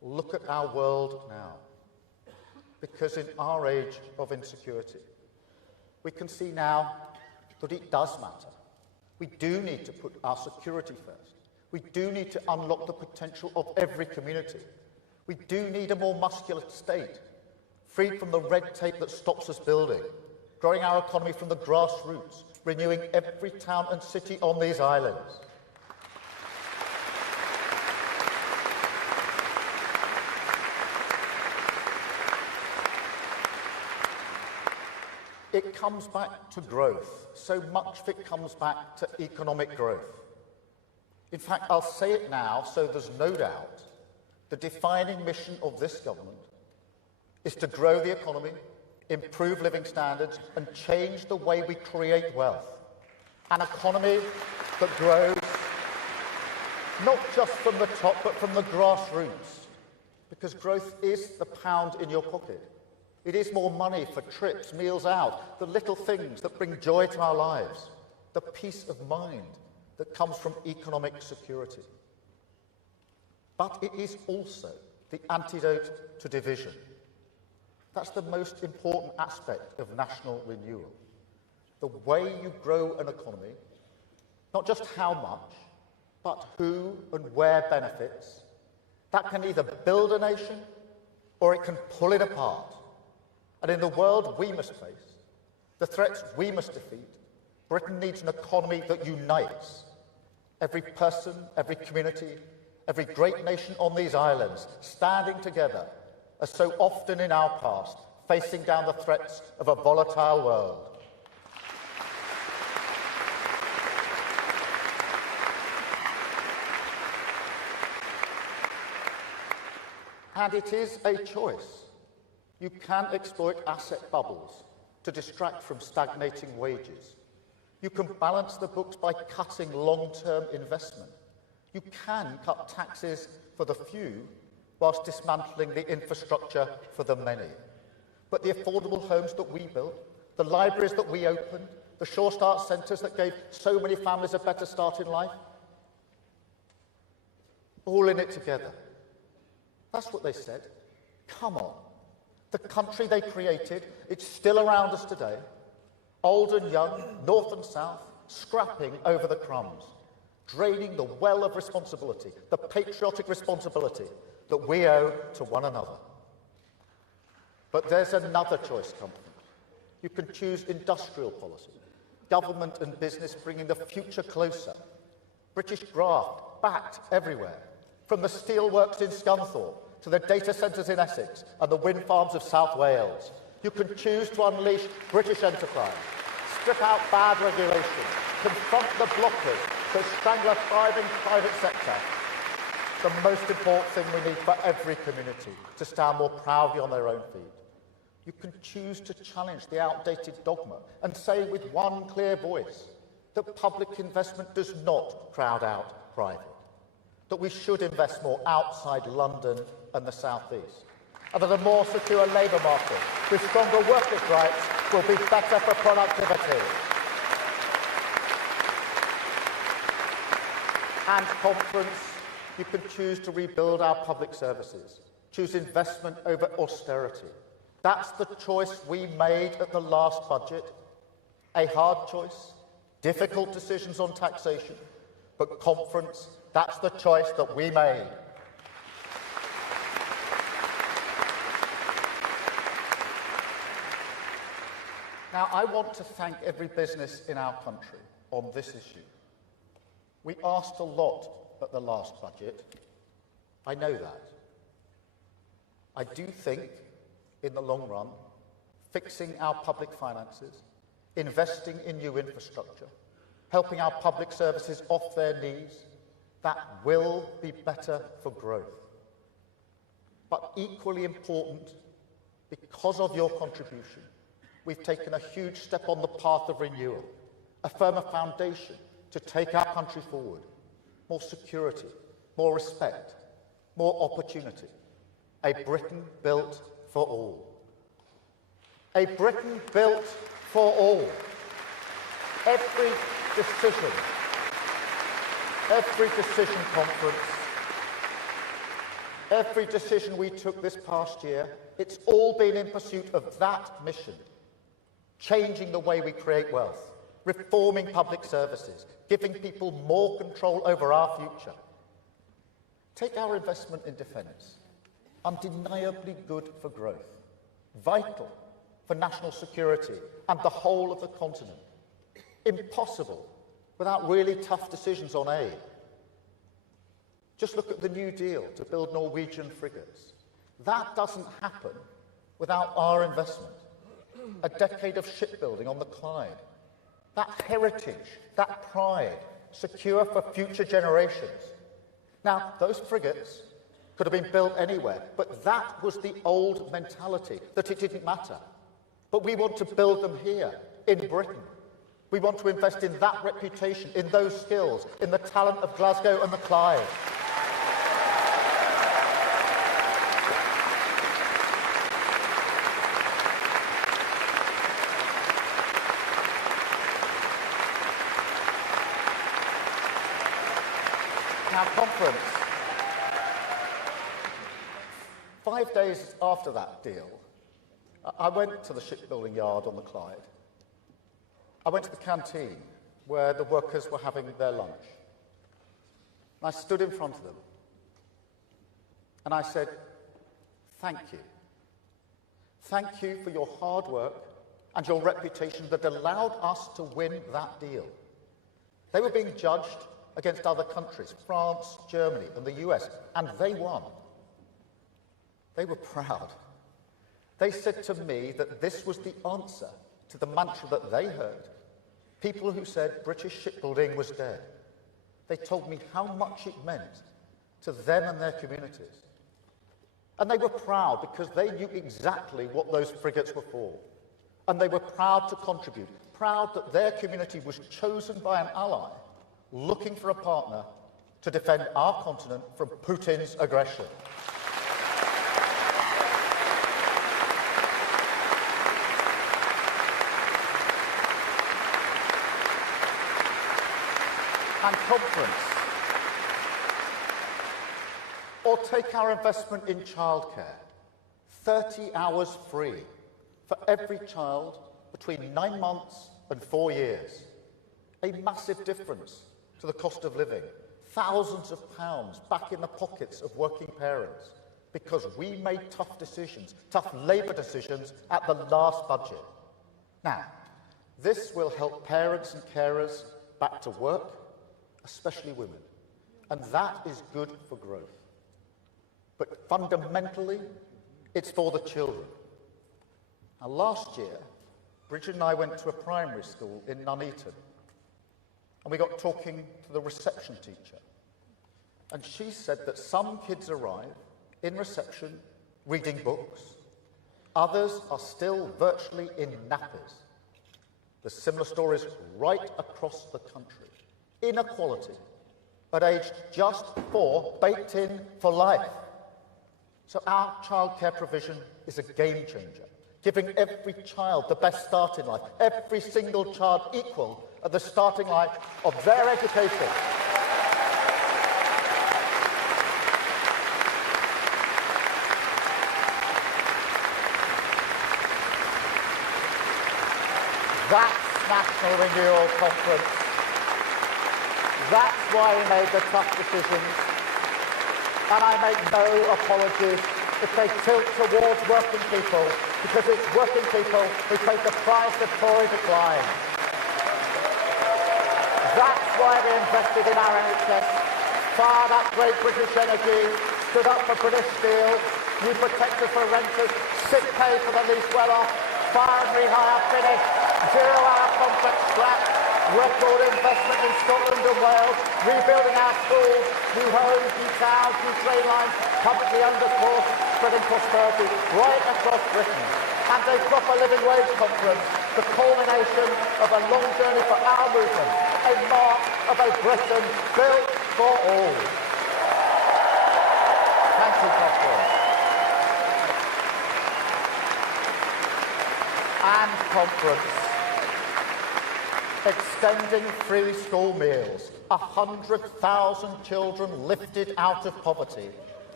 Look at our world now. Because in our age of insecurity, we can see now that it does matter. We do need to put our security first. We do need to unlock the potential of every community. We do need a more muscular state, freed from the red tape that stops us building, growing our economy from the grassroots, renewing every town and city on these islands. It comes back to growth. So much of it comes back to economic growth. In fact, I'll say it now so there's no doubt. The defining mission of this government is to grow the economy, improve living standards, and change the way we create wealth. An economy that grows not just from the top, but from the grassroots. Because growth is the pound in your pocket. It is more money for trips, meals out, the little things that bring joy to our lives, the peace of mind that comes from economic security. But it is also the antidote to division. That's the most important aspect of national renewal. The way you grow an economy, not just how much, but who and where benefits, that can either build a nation or it can pull it apart. And in the world we must face, the threats we must defeat, Britain needs an economy that unites. Every person, every community, every great nation on these islands standing together, as so often in our past, facing down the threats of a volatile world. And it is a choice. You can exploit asset bubbles to distract from stagnating wages. You can balance the books by cutting long-term investment. You can cut taxes for the few whilst dismantling the infrastructure for the many. But the affordable homes that we built, the libraries that we opened, the Sure Start centres that gave so many families a better start in life, all in it together. That's what they said. Come on. The country they created, it's still around us today. Old and young, north and south, scrapping over the crumbs, draining the well of responsibility, the patriotic responsibility that we owe to one another. But there's another choice coming. You can choose industrial policy, government and business bringing the future closer, British graft backed everywhere, from the steelworks in Scunthorpe to the data centres in Essex and the wind farms of South Wales. You can choose to unleash British enterprise, strip out bad regulation, confront the blockers that strangle a thriving private sector. The most important thing we need for every community to stand more proudly on their own feet. You can choose to challenge the outdated dogma and say with one clear voice that public investment does not crowd out private, that we should invest more outside London and the South East, and that a more secure labour market with stronger workers' rights will be better for productivity. And conference, you can choose to rebuild our public services, choose investment over austerity. That's the choice we made at the last budget. A hard choice, difficult decisions on taxation, but conference, that's the choice that we made. Now, I want to thank every business in our country on this issue. We asked a lot at the last budget. I know that. I do think, in the long run, fixing our public finances, investing in new infrastructure, helping our public services off their knees, that will be better for growth. But equally important, because of your contribution, we've taken a huge step on the path of renewal, a firmer foundation to take our country forward. More security, more respect, more opportunity. A Britain built for all. A Britain built for all. Every decision conference Every decision we took this past year, it's all been in pursuit of that mission. Changing the way we create wealth, reforming public services, giving people more control over our future. Take our investment in defence. Undeniably good for growth, vital for national security and the whole of the continent. Impossible without really tough decisions on aid. Just look at the New Deal to build Norwegian frigates. That doesn't happen without our investment. A decade of shipbuilding on the Clyde. That heritage, that pride, secure for future generations. Now, those frigates could have been built anywhere, but that was the old mentality, that it didn't matter. But we want to build them here, in Britain. We want to invest in that reputation, in those skills, in the talent of Glasgow and the Clyde. Now, conference. 5 days after that deal, I went to the shipbuilding yard on the Clyde. I went to the canteen where the workers were having their lunch. And I stood in front of them and I said, thank you. Thank you for your hard work and your reputation that allowed us to win that deal. They were being judged against other countries, France, Germany, and the US, and they won. They were proud. They said to me that this was the answer to the mantra that they heard. People who said British shipbuilding was dead. They told me how much it meant to them and their communities. And they were proud because they knew exactly what those frigates were for. And they were proud to contribute, proud that their community was chosen by an ally looking for a partner to defend our continent from Putin's aggression. And conference. Or take our investment in childcare. 30 hours free for every child between 9 months and 4 years. A massive difference to the cost of living. Thousands of pounds back in the pockets of working parents because we made tough decisions, tough Labour decisions at the last budget. Now, this will help parents and carers back to work, especially women, and that is good for growth. But fundamentally, it's for the children. Now, last year, Bridget and I went to a primary school in Nuneaton, and we got talking to the reception teacher. And she said that some kids arrive in reception reading books, others are still virtually in nappies. There's similar stories right across the country. Inequality at age just 4, baked in for life. So our childcare provision is a game changer, giving every child the best start in life, every single child equal at the starting line of their education. That's National Renewal Conference. That's why we made the tough decisions. And I make no apologies if they tilt towards working people, because it's working people who pay the price of Tory decline. That's why we invested in our NHS, fired up Great British Energy, stood up for British Steel, new protectors for renters, sick pay for the least well-off, fire and rehire finished, zero-hour contract scrapped, record investment in Scotland and Wales, rebuilding our schools, new homes, new towns, new train lines, publicly undercourse, spreading prosperity right across Britain. And a proper living wage conference, the culmination of a long journey for our movement, a mark of a Britain built for all. Thank you, conference. And conference. Extending free school meals, 100,000 children lifted out of poverty,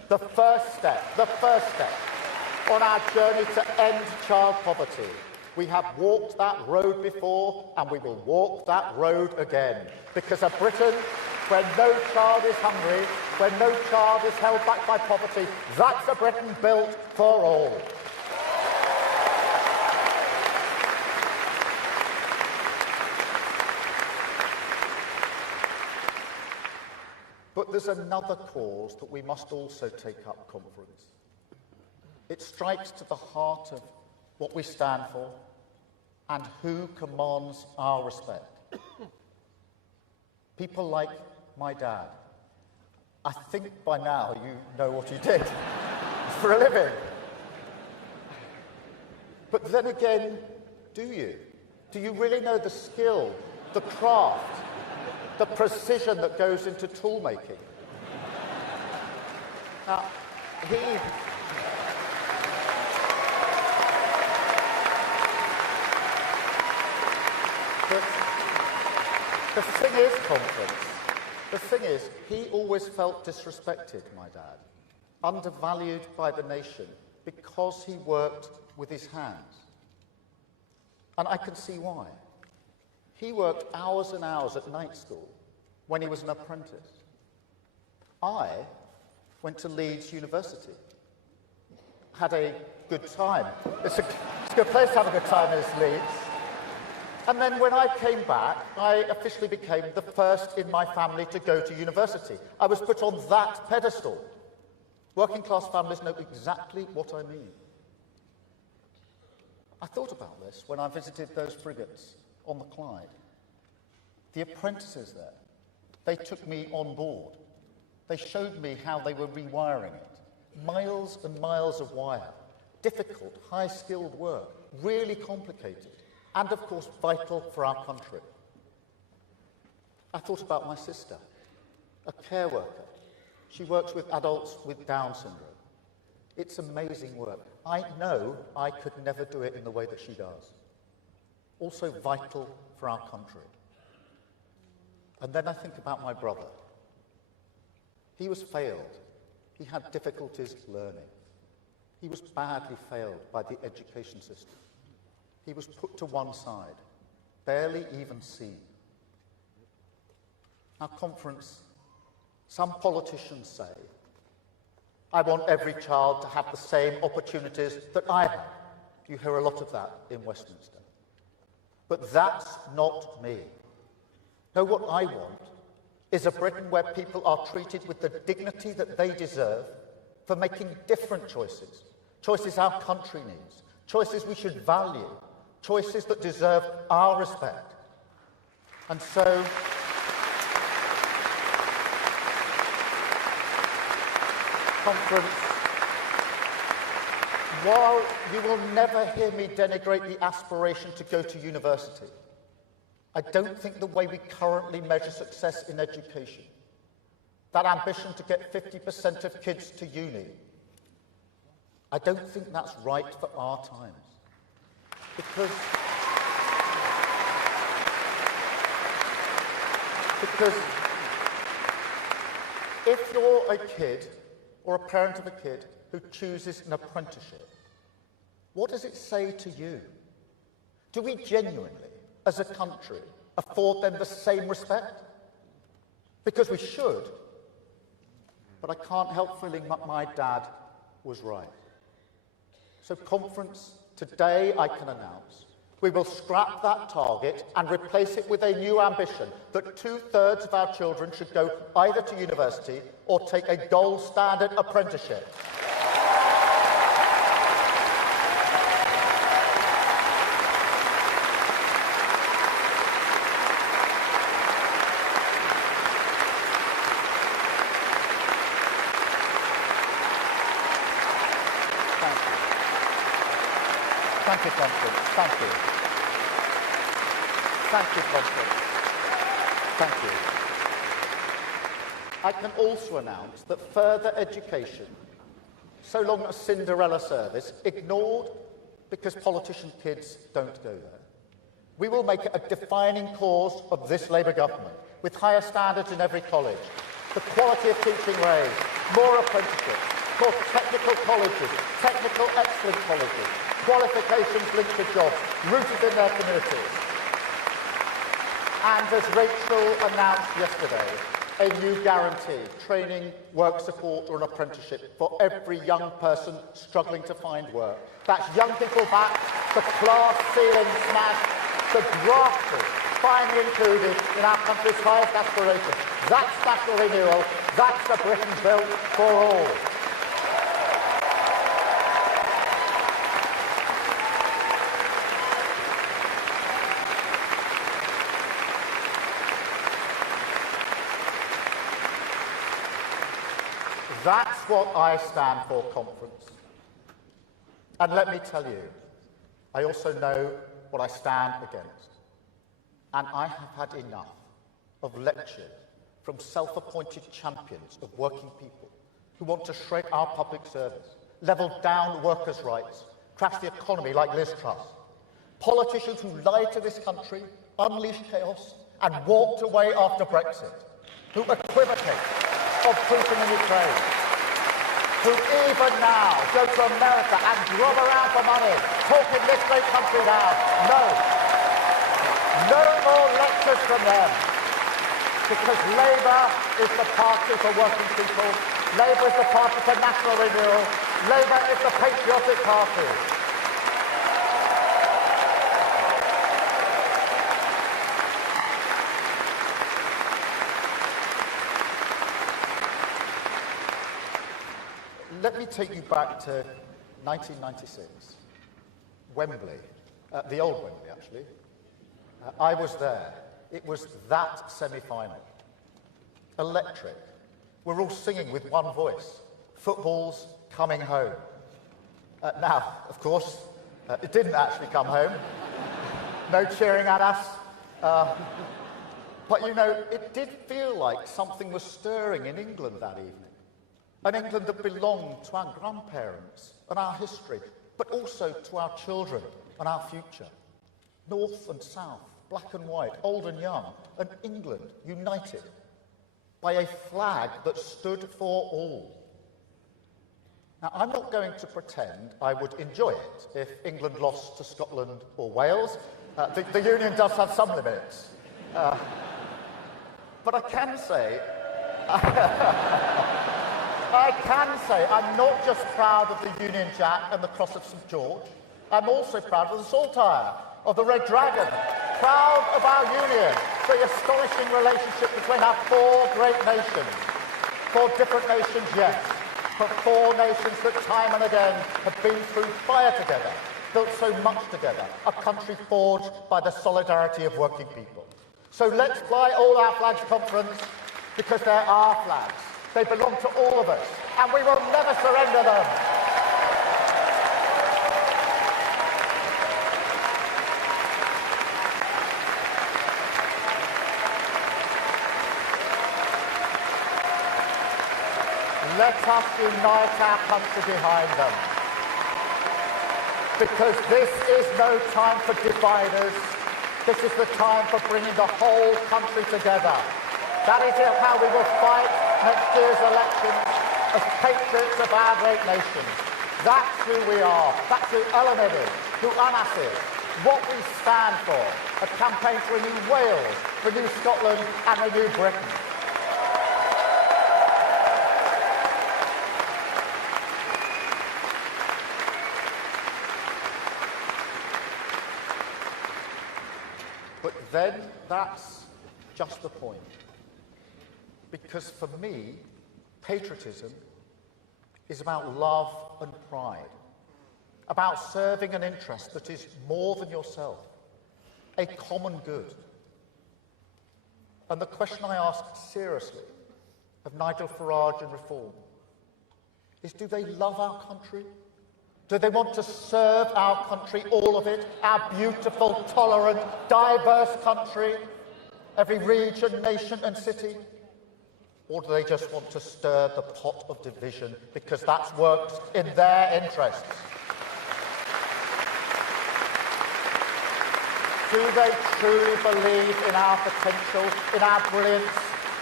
the first step on our journey to end child poverty. We have walked that road before, and we will walk that road again. Because a Britain where no child is hungry, where no child is held back by poverty, that's a Britain built for all. But there's another cause that we must also take up, conference. It strikes to the heart of what we stand for and who commands our respect. People like my dad. I think by now you know what he did for a living. But then again, do you? Do you really know the skill, the craft, the precision that goes into tool making? Now, the thing is, conference, the thing is, he always felt disrespected, my dad, undervalued by the nation because he worked with his hands. And I can see why. He worked hours and hours at night school when he was an apprentice. I went to Leeds University, had a good time. It's a good place to have a good time, is Leeds. And then when I came back, I officially became the first in my family to go to university. I was put on that pedestal. Working class families know exactly what I mean. I thought about this when I visited those frigates on the Clyde. The apprentices there, they took me on board. They showed me how they were rewiring it. Miles and miles of wire, difficult, high-skilled work, really complicated, and of course vital for our country. I thought about my sister, a care worker. She works with adults with Down syndrome. It's amazing work. I know I could never do it in the way that she does. Also vital for our country. And then I think about my brother. He was failed. He had difficulties learning. He was badly failed by the education system. He was put to one side, barely even seen. Our conference, some politicians say, I want every child to have the same opportunities that I have. You hear a lot of that in Westminster. But that's not me. No, what I want is a Britain where people are treated with the dignity that they deserve for making different choices, choices our country needs, choices we should value, choices that deserve our respect. And so, conference, while you will never hear me denigrate the aspiration to go to university, I don't think the way we currently measure success in education, that ambition to get 50% of kids to uni, I don't think that's right for our times. Because if you're a kid or a parent of a kid who chooses an apprenticeship, what does it say to you? Do we genuinely, as a country, afford them the same respect? Because we should, but I can't help feeling that my dad was right. So, conference, today I can announce we will scrap that target and replace it with a new ambition that 2/3 of our children should go either to university or take a gold standard apprenticeship. Thank you, Conference. Thank you. Thank you, Conference. Thank you. I can also announce that further education, so long as Cinderella service, ignored because politician kids don't go there. We will make it a defining cause of this Labour government, with higher standards in every college, the quality of teaching raised, more apprenticeships, for technical colleges, technical excellent colleges, qualifications linked to jobs, rooted in their communities. And as Rachel announced yesterday, a new guarantee, training, work support or an apprenticeship for every young person struggling to find work. That's young people back, the class ceiling smashed, the grafters finally included in our country's highest aspirations. That's national renewal, that's the Britain built for all. That's what I stand for, conference. And let me tell you, I also know what I stand against. And I have had enough of lectures from self-appointed champions of working people who want to shred our public service, level down workers' rights, crash the economy like Liz Truss. Politicians who lied to this country, unleashed chaos, and walked away after Brexit, who equivocate of Putin in Ukraine, who even now go to America and grub around for money, talking this great country down. No more lectures from them, because Labour is the party for working people, Labour is the party for national renewal, Labour is the patriotic party. Let me take you back to 1996, Wembley, the old Wembley, actually. I was there. It was that semi-final. Electric. We're all singing with one voice. Football's coming home. Now, of course, it didn't actually come home. No cheering at us. But, you know, it did feel like something was stirring in England that evening. An England that belonged to our grandparents and our history, but also to our children and our future. North and south, black and white, old and young, an England united by a flag that stood for all. Now, I'm not going to pretend I would enjoy it if England lost to Scotland or Wales. The Union does have some limits. But I can say I'm not just proud of the Union Jack and the Cross of St George, I'm also proud of the Saltire, of the Red Dragon, proud of our Union, the astonishing relationship between our four great nations. Four different nations, yes, but four nations that time and again have been through fire together, built so much together, a country forged by the solidarity of working people. So let's fly all our flags, conference, because they're our flags. They belong to all of us, and we will never surrender them. Let us unite our country behind them. Because this is no time for dividers. This is the time for bringing the whole country together. That is how we will fight next year's elections as patriots of our great nation. That's who we are. That's who Eleanor is, who Anas is, what we stand for. A campaign to renew Wales, renew Scotland and renew Britain. But then that's just the point. Because for me, patriotism is about love and pride, about serving an interest that is more than yourself, a common good. And the question I ask seriously of Nigel Farage and Reform is, do they love our country? Do they want to serve our country, all of it, our beautiful, tolerant, diverse country, every region, nation and city? Or do they just want to stir the pot of division because that's worked in their interests? Do they truly believe in our potential, in our brilliance,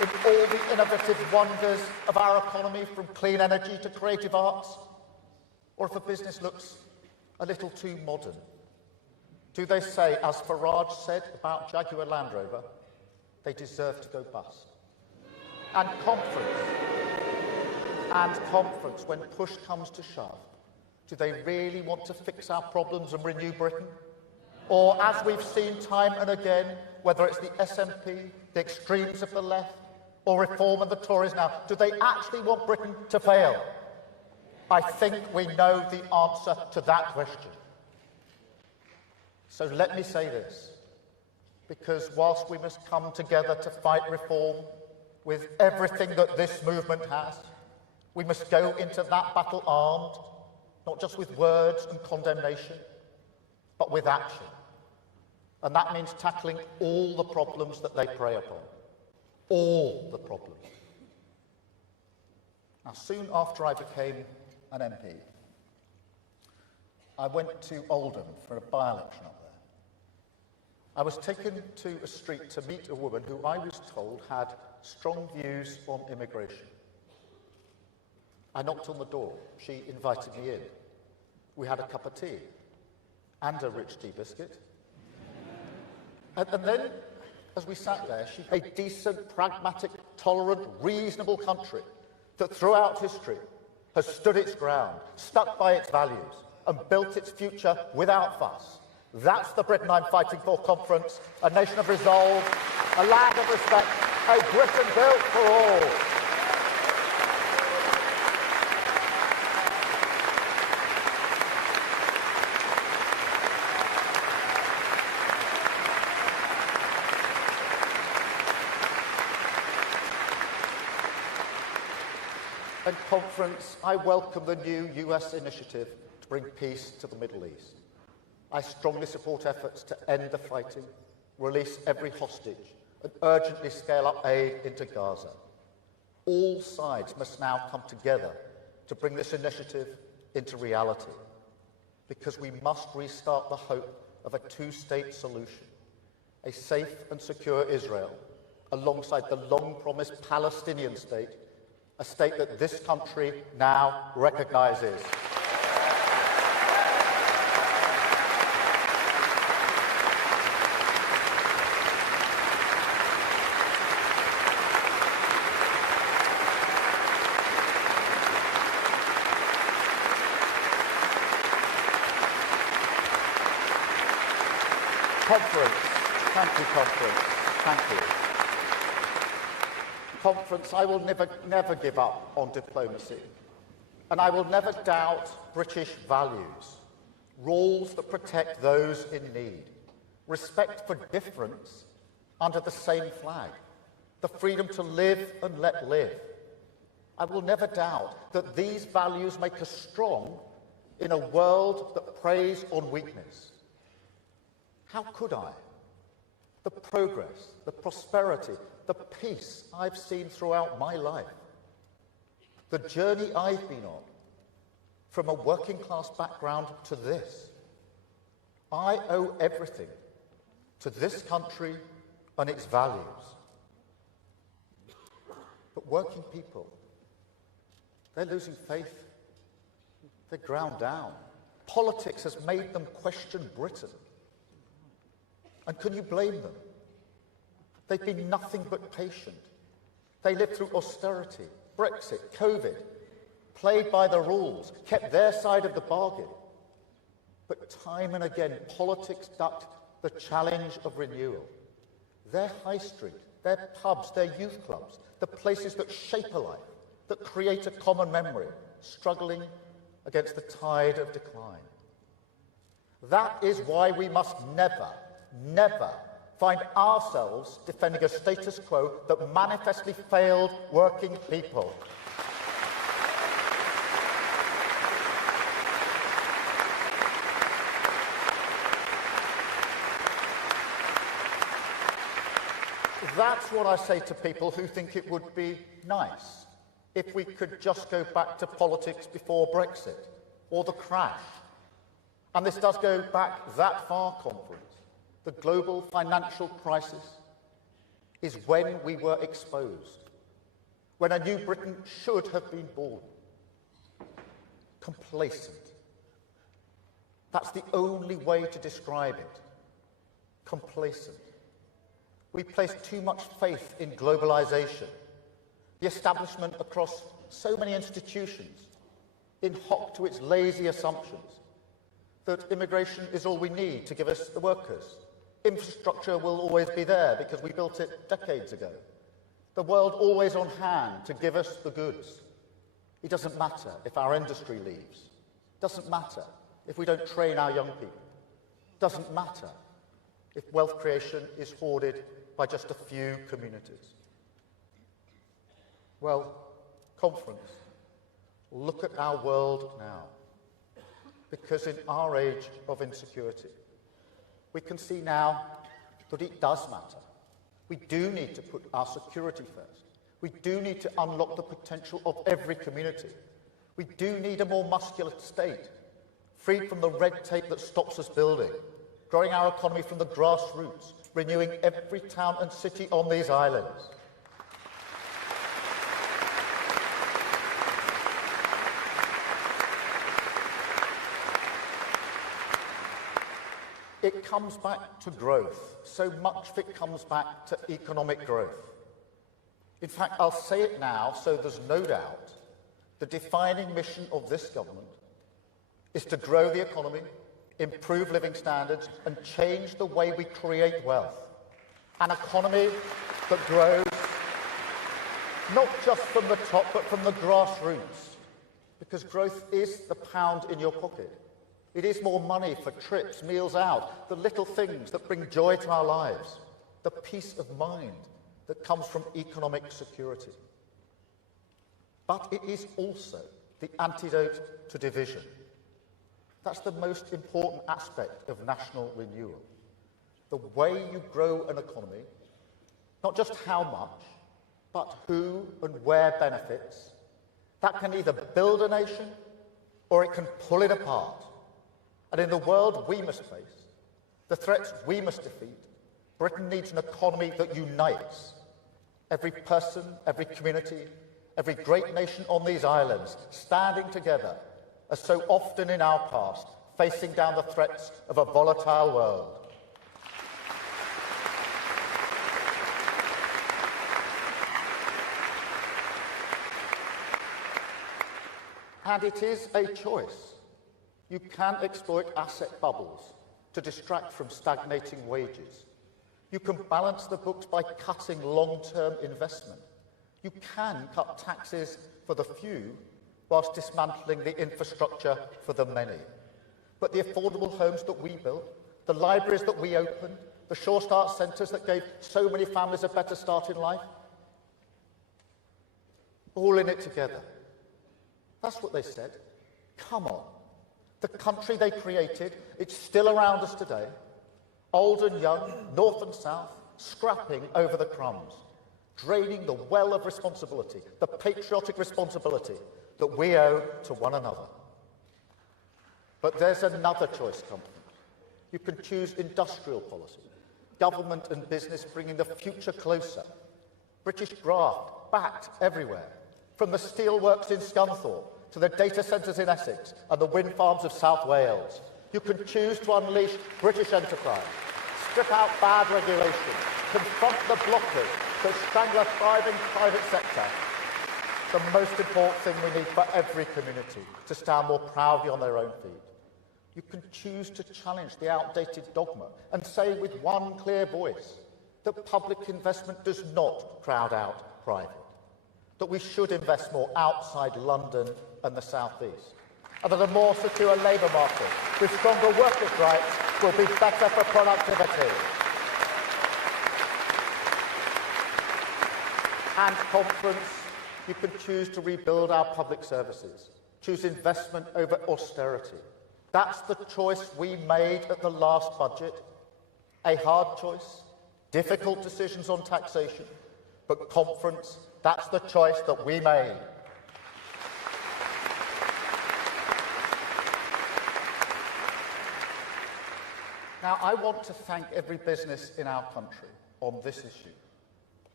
in all the innovative wonders of our economy, from clean energy to creative arts? Or if a business looks a little too modern, do they say, as Farage said about Jaguar Land Rover, they deserve to go bust? And conference, when push comes to shove, do they really want to fix our problems and renew Britain? Or, as we've seen time and again, whether it's the SNP, the extremes of the left, or Reform and the Tories now, do they actually want Britain to fail? I think we know the answer to that question. So let me say this, because whilst we must come together to fight reform with everything that this movement has, we must go into that battle armed, not just with words and condemnation, but with action. And that means tackling all the problems that they prey upon. All the problems. Now, soon after I became an MP, I went to Oldham for a by-election up there. I was taken to a street to meet a woman who I was told had strong views on immigration. I knocked on the door. She invited me in. We had a cup of tea and a rich tea biscuit. And then, as we sat there, she a decent, pragmatic, tolerant, reasonable country that throughout history has stood its ground, stuck by its values, and built its future without fuss. That's the Britain I'm fighting for conference, a nation of resolve, a land of respect, a Britain built for all. And conference, I welcome the new US initiative to bring peace to the Middle East. I strongly support efforts to end the fighting, release every hostage, and urgently scale up aid into Gaza. All sides must now come together to bring this initiative into reality, because we must restart the hope of a two-state solution, a safe and secure Israel, alongside the long-promised Palestinian state, a state that this country now recognises. Thank you. Conference, I will never give up on diplomacy, and I will never doubt British values, rules that protect those in need, respect for difference under the same flag, the freedom to live and let live. I will never doubt that these values make us strong in a world that preys on weakness. How could I? The progress, the prosperity, the peace I've seen throughout my life, the journey I've been on, from a working class background to this. I owe everything to this country and its values. But working people, they're losing faith. They're ground down. Politics has made them question Britain. And can you blame them? They've been nothing but patient. They lived through austerity, Brexit, COVID, played by the rules, kept their side of the bargain. But time and again, politics ducked the challenge of renewal. Their high street, their pubs, their youth clubs, the places that shape a life, that create a common memory, struggling against the tide of decline. That is why we must never find ourselves defending a status quo that manifestly failed working people. That's what I say to people who think it would be nice if we could just go back to politics before Brexit or the crash. And this does go back that far, conference. The global financial crisis, is when we were exposed, when a new Britain should have been born. Complacent. That's the only way to describe it. Complacent. We place too much faith in globalization, the establishment across so many institutions, in hock to its lazy assumptions that immigration is all we need to give us the workers. Infrastructure will always be there because we built it decades ago. The world always on hand to give us the goods. It doesn't matter if our industry leaves. It doesn't matter if we don't train our young people. It doesn't matter if wealth creation is hoarded by just a few communities. Well, conference, look at our world now. Because in our age of insecurity, we can see now that it does matter. We do need to put our security first. We do need to unlock the potential of every community. We do need a more muscular state, freed from the red tape that stops us building, growing our economy from the grassroots, renewing every town and city on these islands. It comes back to growth. So much of it comes back to economic growth. In fact, I'll say it now so there's no doubt, the defining mission of this government is to grow the economy, improve living standards, and change the way we create wealth. An economy that grows not just from the top, but from the grassroots. Because growth is the pound in your pocket. It is more money for trips, meals out, the little things that bring joy to our lives, the peace of mind that comes from economic security. But it is also the antidote to division. That's the most important aspect of national renewal. The way you grow an economy, not just how much, but who and where benefits, that can either build a nation or it can pull it apart. And in the world we must face, the threats we must defeat, Britain needs an economy that unites. Every person, every community, every great nation on these islands standing together, as so often in our past, facing down the threats of a volatile world. And it is a choice. You can exploit asset bubbles to distract from stagnating wages. You can balance the books by cutting long-term investment. You can cut taxes for the few whilst dismantling the infrastructure for the many. But the affordable homes that we built, the libraries that we opened, the Sure Start centres that gave so many families a better start in life, all in it together. That's what they said. Come on. The country they created, it's still around us today. Old and young, north and south, scrapping over the crumbs, draining the well of responsibility, the patriotic responsibility that we owe to one another. But there's another choice, conference. You can choose industrial policy, government and business bringing the future closer, British graft backed everywhere, from the steelworks in Scunthorpe to the data centres in Essex and the wind farms of South Wales. You can choose to unleash British enterprise, strip out bad regulation, confront the blockers that strangle a thriving private sector. The most important thing we need for every community to stand more proudly on their own feet. You can choose to challenge the outdated dogma and say with one clear voice that public investment does not crowd out private, that we should invest more outside London and the South East, and that a more secure labour market with stronger workers' rights will be better for productivity. And conference, you can choose to rebuild our public services, choose investment over austerity. That's the choice we made at the last budget. A hard choice, difficult decisions on taxation, but conference, that's the choice that we made. Now, I want to thank every business in our country on this issue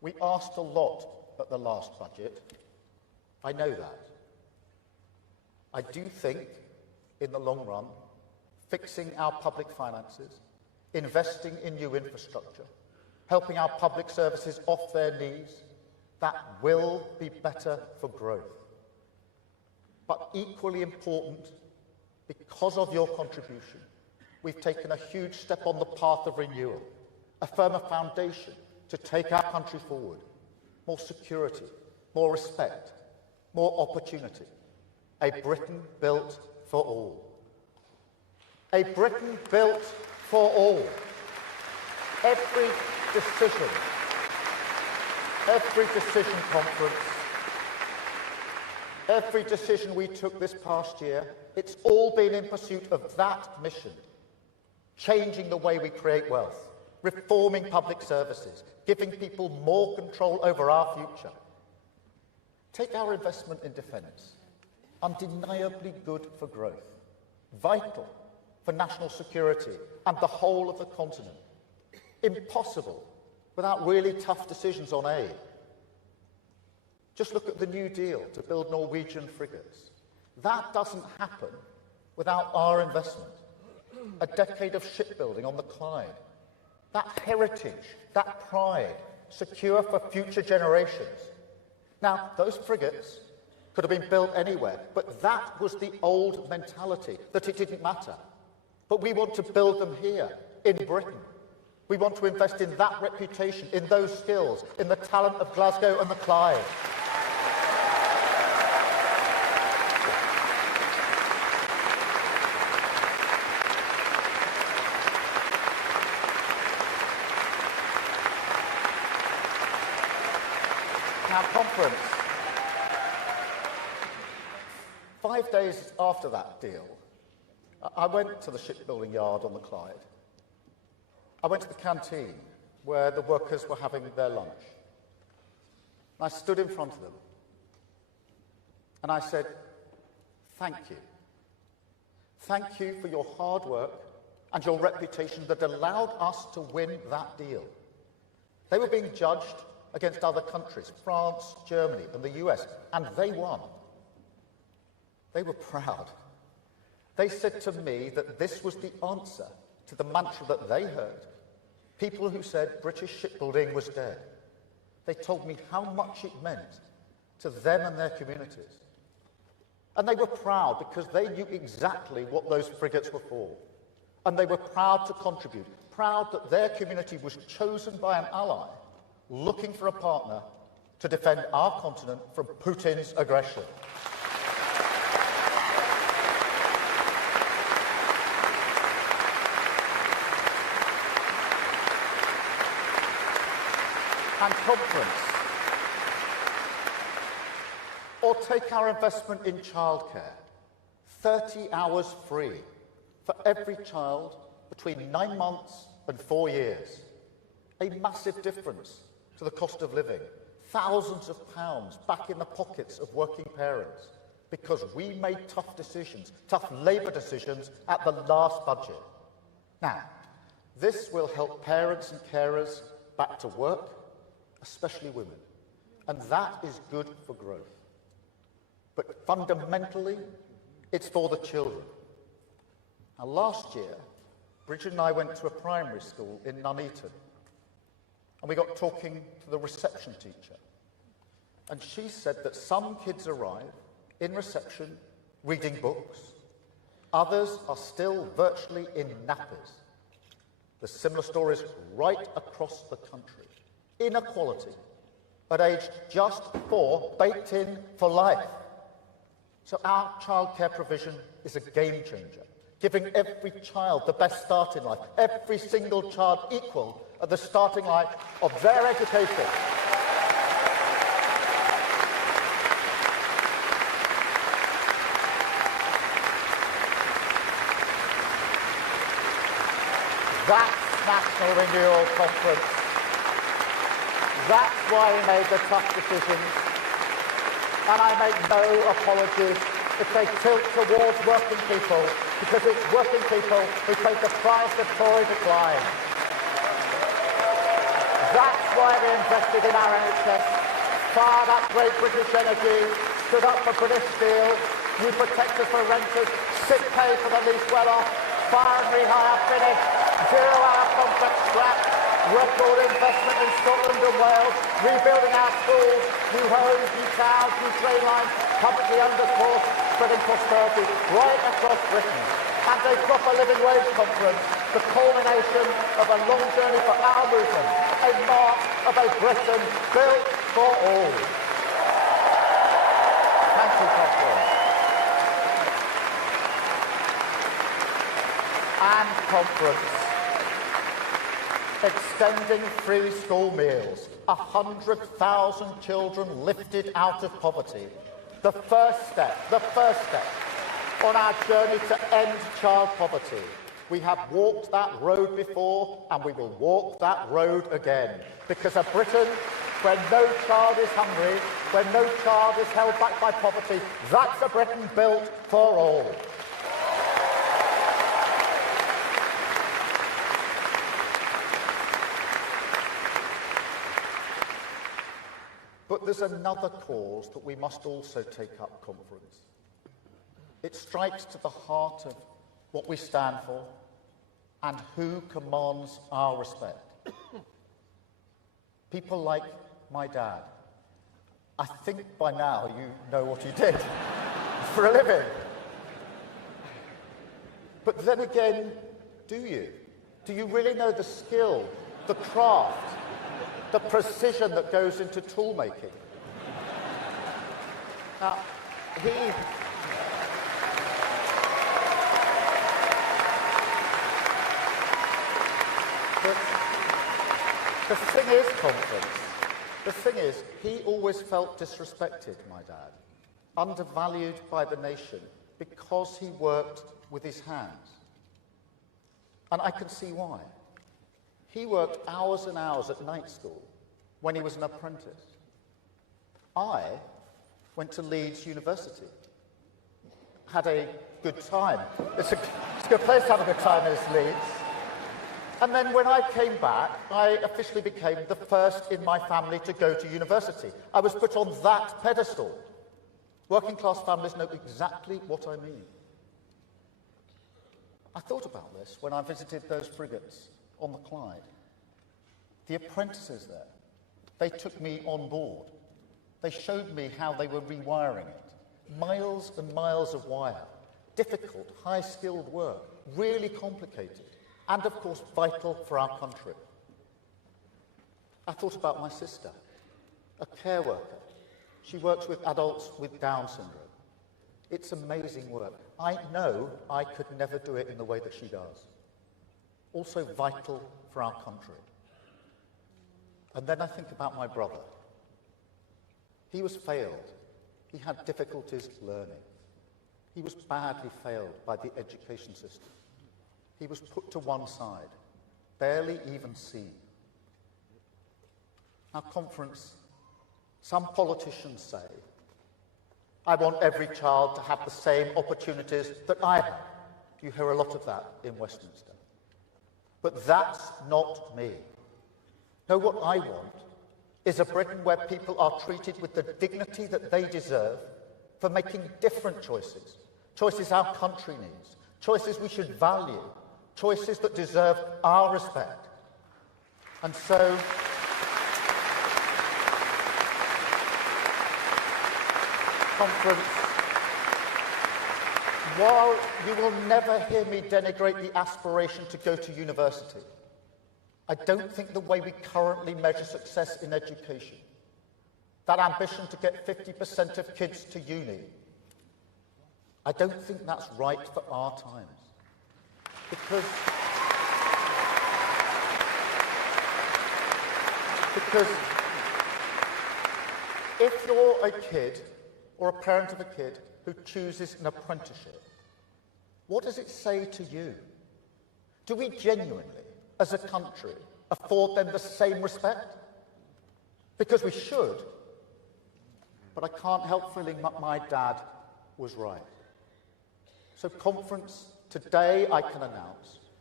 We asked a lot at the last budget. I know that. I do think, in the long run, fixing our public finances, investing in new infrastructure, helping our public services off their knees, that will be better for growth. But equally important, because of your contribution, we've taken a huge step on the path of renewal, a firmer foundation to take our country forward. More security, more respect, more opportunity. A Britain built for all. A Britain built for all. Every decision conference, every decision we took this past year, it's all been in pursuit of that mission. Changing the way we create wealth, reforming public services, giving people more control over our future. Take our investment in defence. Undeniably good for growth, vital for national security and the whole of the continent. Impossible without really tough decisions on aid. Just look at the New Deal to build Norwegian frigates. That doesn't happen without our investment. A decade of shipbuilding on the Clyde. That heritage, that pride, secure for future generations. Now, those frigates could have been built anywhere, but that was the old mentality, that it didn't matter. But we want to build them here, in Britain. We want to invest in that reputation, in those skills, in the talent of Glasgow and the Clyde. Our conference, 5 days after that deal, I went to the shipbuilding yard on the Clyde. I went to the canteen where the workers were having their lunch. And I stood in front of them and I said, thank you. Thank you for your hard work and your reputation that allowed us to win that deal. They were being judged against other countries, France, Germany, and the US, and they won. They were proud. They said to me that this was the answer to the mantra that they heard. People who said British shipbuilding was dead. They told me how much it meant to them and their communities. And they were proud because they knew exactly what those frigates were for. And they were proud to contribute, proud that their community was chosen by an ally looking for a partner to defend our continent from Putin's aggression. And conference. Or take our investment in childcare. 30 hours free for every child between 9 months and 4 years. A massive difference to the cost of living. Thousands of pounds back in the pockets of working parents because we made tough decisions, tough Labour decisions at the last budget. Now, this will help parents and carers back to work, especially women, and that is good for growth. But fundamentally, it's for the children. Now, last year, Bridget and I went to a primary school in Nuneaton, and we got talking to the reception teacher. And she said that some kids arrive in reception reading books, others are still virtually in nappies. There's similar stories right across the country. Inequality at age just 4, baked in for life. So our childcare provision is a game changer, giving every child the best start in life, every single child equal at the starting line of their education. That's National Renewal Conference. That's why we made the tough decisions. And I make no apologies if they tilt towards working people, because it's working people who take the price of Tory decline. That's why we invested in our NHS, fired up Great British Energy, stood up for British Steel, you protect us for renters, sick pay for the least well-off, fire and rehire finished, zero-hour contract scrapped, record investment in Scotland and Wales, rebuilding our schools, new homes, new towns, new train lines, publicly undercourse, spreading prosperity right across Britain. And a proper living wage conference, the culmination of a long journey for our movement, a mark of a Britain built for all. Thank you, conference. And conference. Extending free school meals, 100,000 children lifted out of poverty. The first step on our journey to end child poverty. We have walked that road before and we will walk that road again. Because a Britain where no child is hungry, where no child is held back by poverty, that's a Britain built for all. But there's another cause that we must also take up, conference. It strikes to the heart of what we stand for and who commands our respect. People like my dad. I think by now you know what he did for a living. But then again, do you? Do you really know the skill, the craft, the precision that goes into tool making? Now, the thing is, he always felt disrespected, my dad, undervalued by the nation because he worked with his hands. And I can see why. He worked hours and hours at night school when he was an apprentice. I went to Leeds University, had a good time. It's a good place to have a good time, is Leeds. And then when I came back, I officially became the first in my family to go to university. I was put on that pedestal. Working class families know exactly what I mean. I thought about this when I visited those frigates on the Clyde. The apprentices there, they took me on board. They showed me how they were rewiring it. Miles and miles of wire, difficult, high-skilled work, really complicated, and of course vital for our country. I thought about my sister, a care worker. She works with adults with Down syndrome. It's amazing work. I know I could never do it in the way that she does. Also vital for our country. And then I think about my brother. He was failed. He had difficulties learning. He was badly failed by the education system. He was put to one side, barely even seen. Our conference, some politicians say, I want every child to have the same opportunities that I have. You hear a lot of that in Westminster. But that's not me. No, what I want is a Britain where people are treated with the dignity that they deserve for making different choices. Choices our country needs. Choices we should value. Choices that deserve our respect. And so, conference, while you will never hear me denigrate the aspiration to go to university, I don't think the way we currently measure success in education, that ambition to get 50% of kids to uni, I don't think that's right for our times. Because if you're a kid or a parent of a kid who chooses an apprenticeship, what does it say to you? Do we genuinely, as a country, afford them the same respect? Because we should, but I can't help feeling that my dad was right. So conference, today I can announce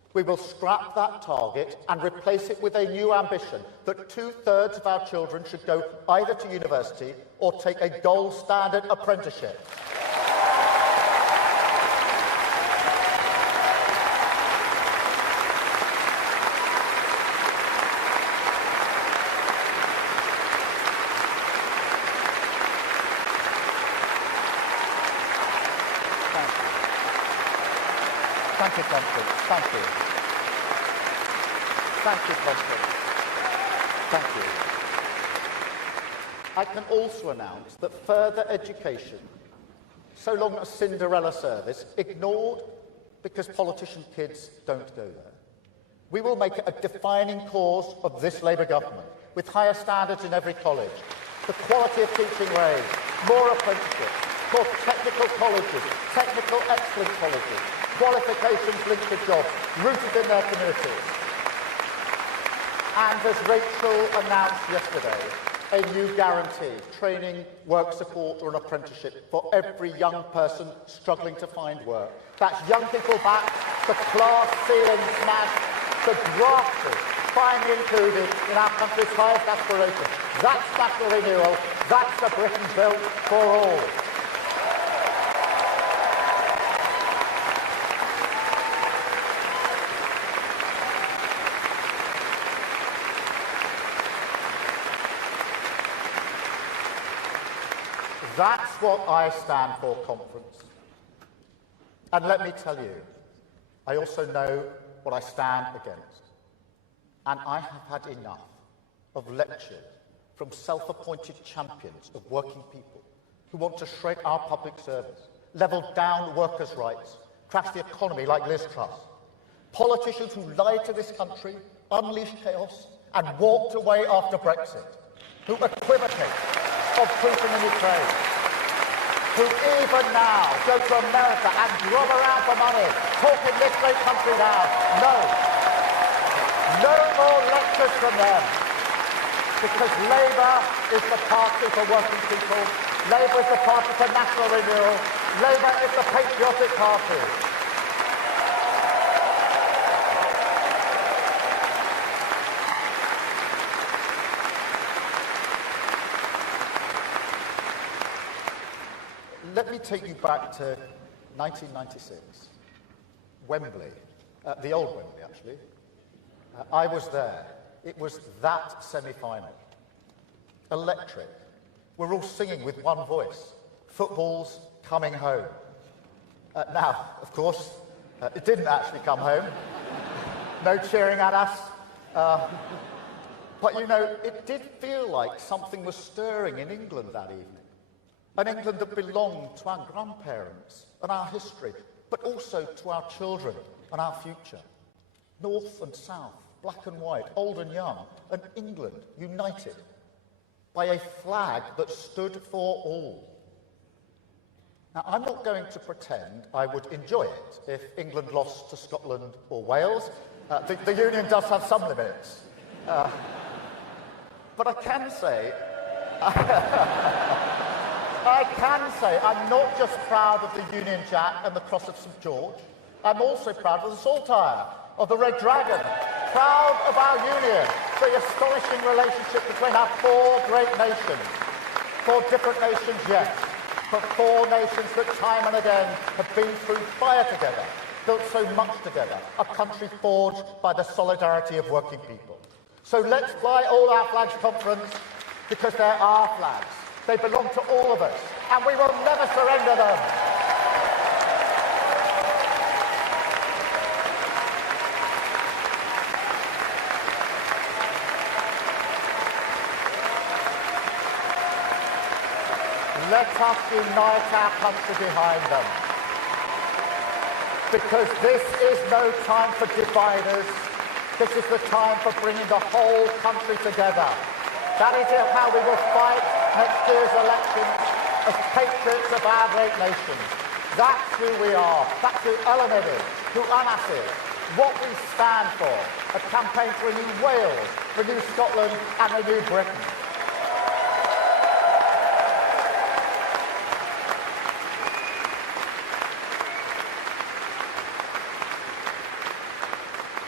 We will scrap that target and replace it with a new ambition that 2/3 of our children should go either to university or take a gold standard apprenticeship. Thank you, Constance. Thank you. Thank you, Constance. Thank you. I can also announce that further education, so long as Cinderella service, ignored because politician kids don't go there. We will make it a defining cause of this Labour government, with higher standards in every college, the quality of teaching raised, more apprenticeships, more technical colleges, technical excellence colleges, qualifications linked to jobs, rooted in their communities. And as Rachel announced yesterday, a new guarantee, training, work support or an apprenticeship for every young person struggling to find work. That's young people back, the class ceiling smashed, the grafted finally included in our country's highest aspiration. That's national renewal, that's the Britain built for all. That's what I stand for, conference. And let me tell you, I also know what I stand against. And I have had enough of lectures from self-appointed champions of working people who want to shred our public service, level down workers' rights, crash the economy like Liz Truss. Politicians who lied to this country, unleashed chaos, and walked away after Brexit, who equivocate of Putin in Ukraine, who even now go to America and grub around for money, talking this great country down. No. No more lectures from them. Because Labour is the party for working people. Labour is the party for national renewal. Labour is the patriotic party. Let me take you back to 1996, Wembley, the old Wembley, actually. I was there. It was that semi-final. Electric. We're all singing with one voice. Football's coming home. Now, of course, it didn't actually come home. No cheering at us. But, you know, it did feel like something was stirring in England that evening. An England that belonged to our grandparents and our history, but also to our children and our future. North and south, black and white, old and young, an England united by a flag that stood for all. Now, I'm not going to pretend I would enjoy it if England lost to Scotland or Wales. The Union does have some limits. But I can say I'm not just proud of the Union Jack and the Cross of St George, I'm also proud of the Saltire, of the Red Dragon, proud of our Union, the astonishing relationship between our four great nations. Four different nations, yes, but four nations that time and again have been through fire together, built so much together, a country forged by the solidarity of working people. So let's fly all our flags, conference, because they're our flags. They belong to all of us, and we will never surrender them. Let us unite our country behind them. Because this is no time for dividers. This is the time for bringing the whole country together. That is how we will fight next year's elections as patriots of our great nation. That's who we are. That's who Eleanor is, who Anas is, what we stand for. A campaign to renew Wales, renew Scotland and renew Britain.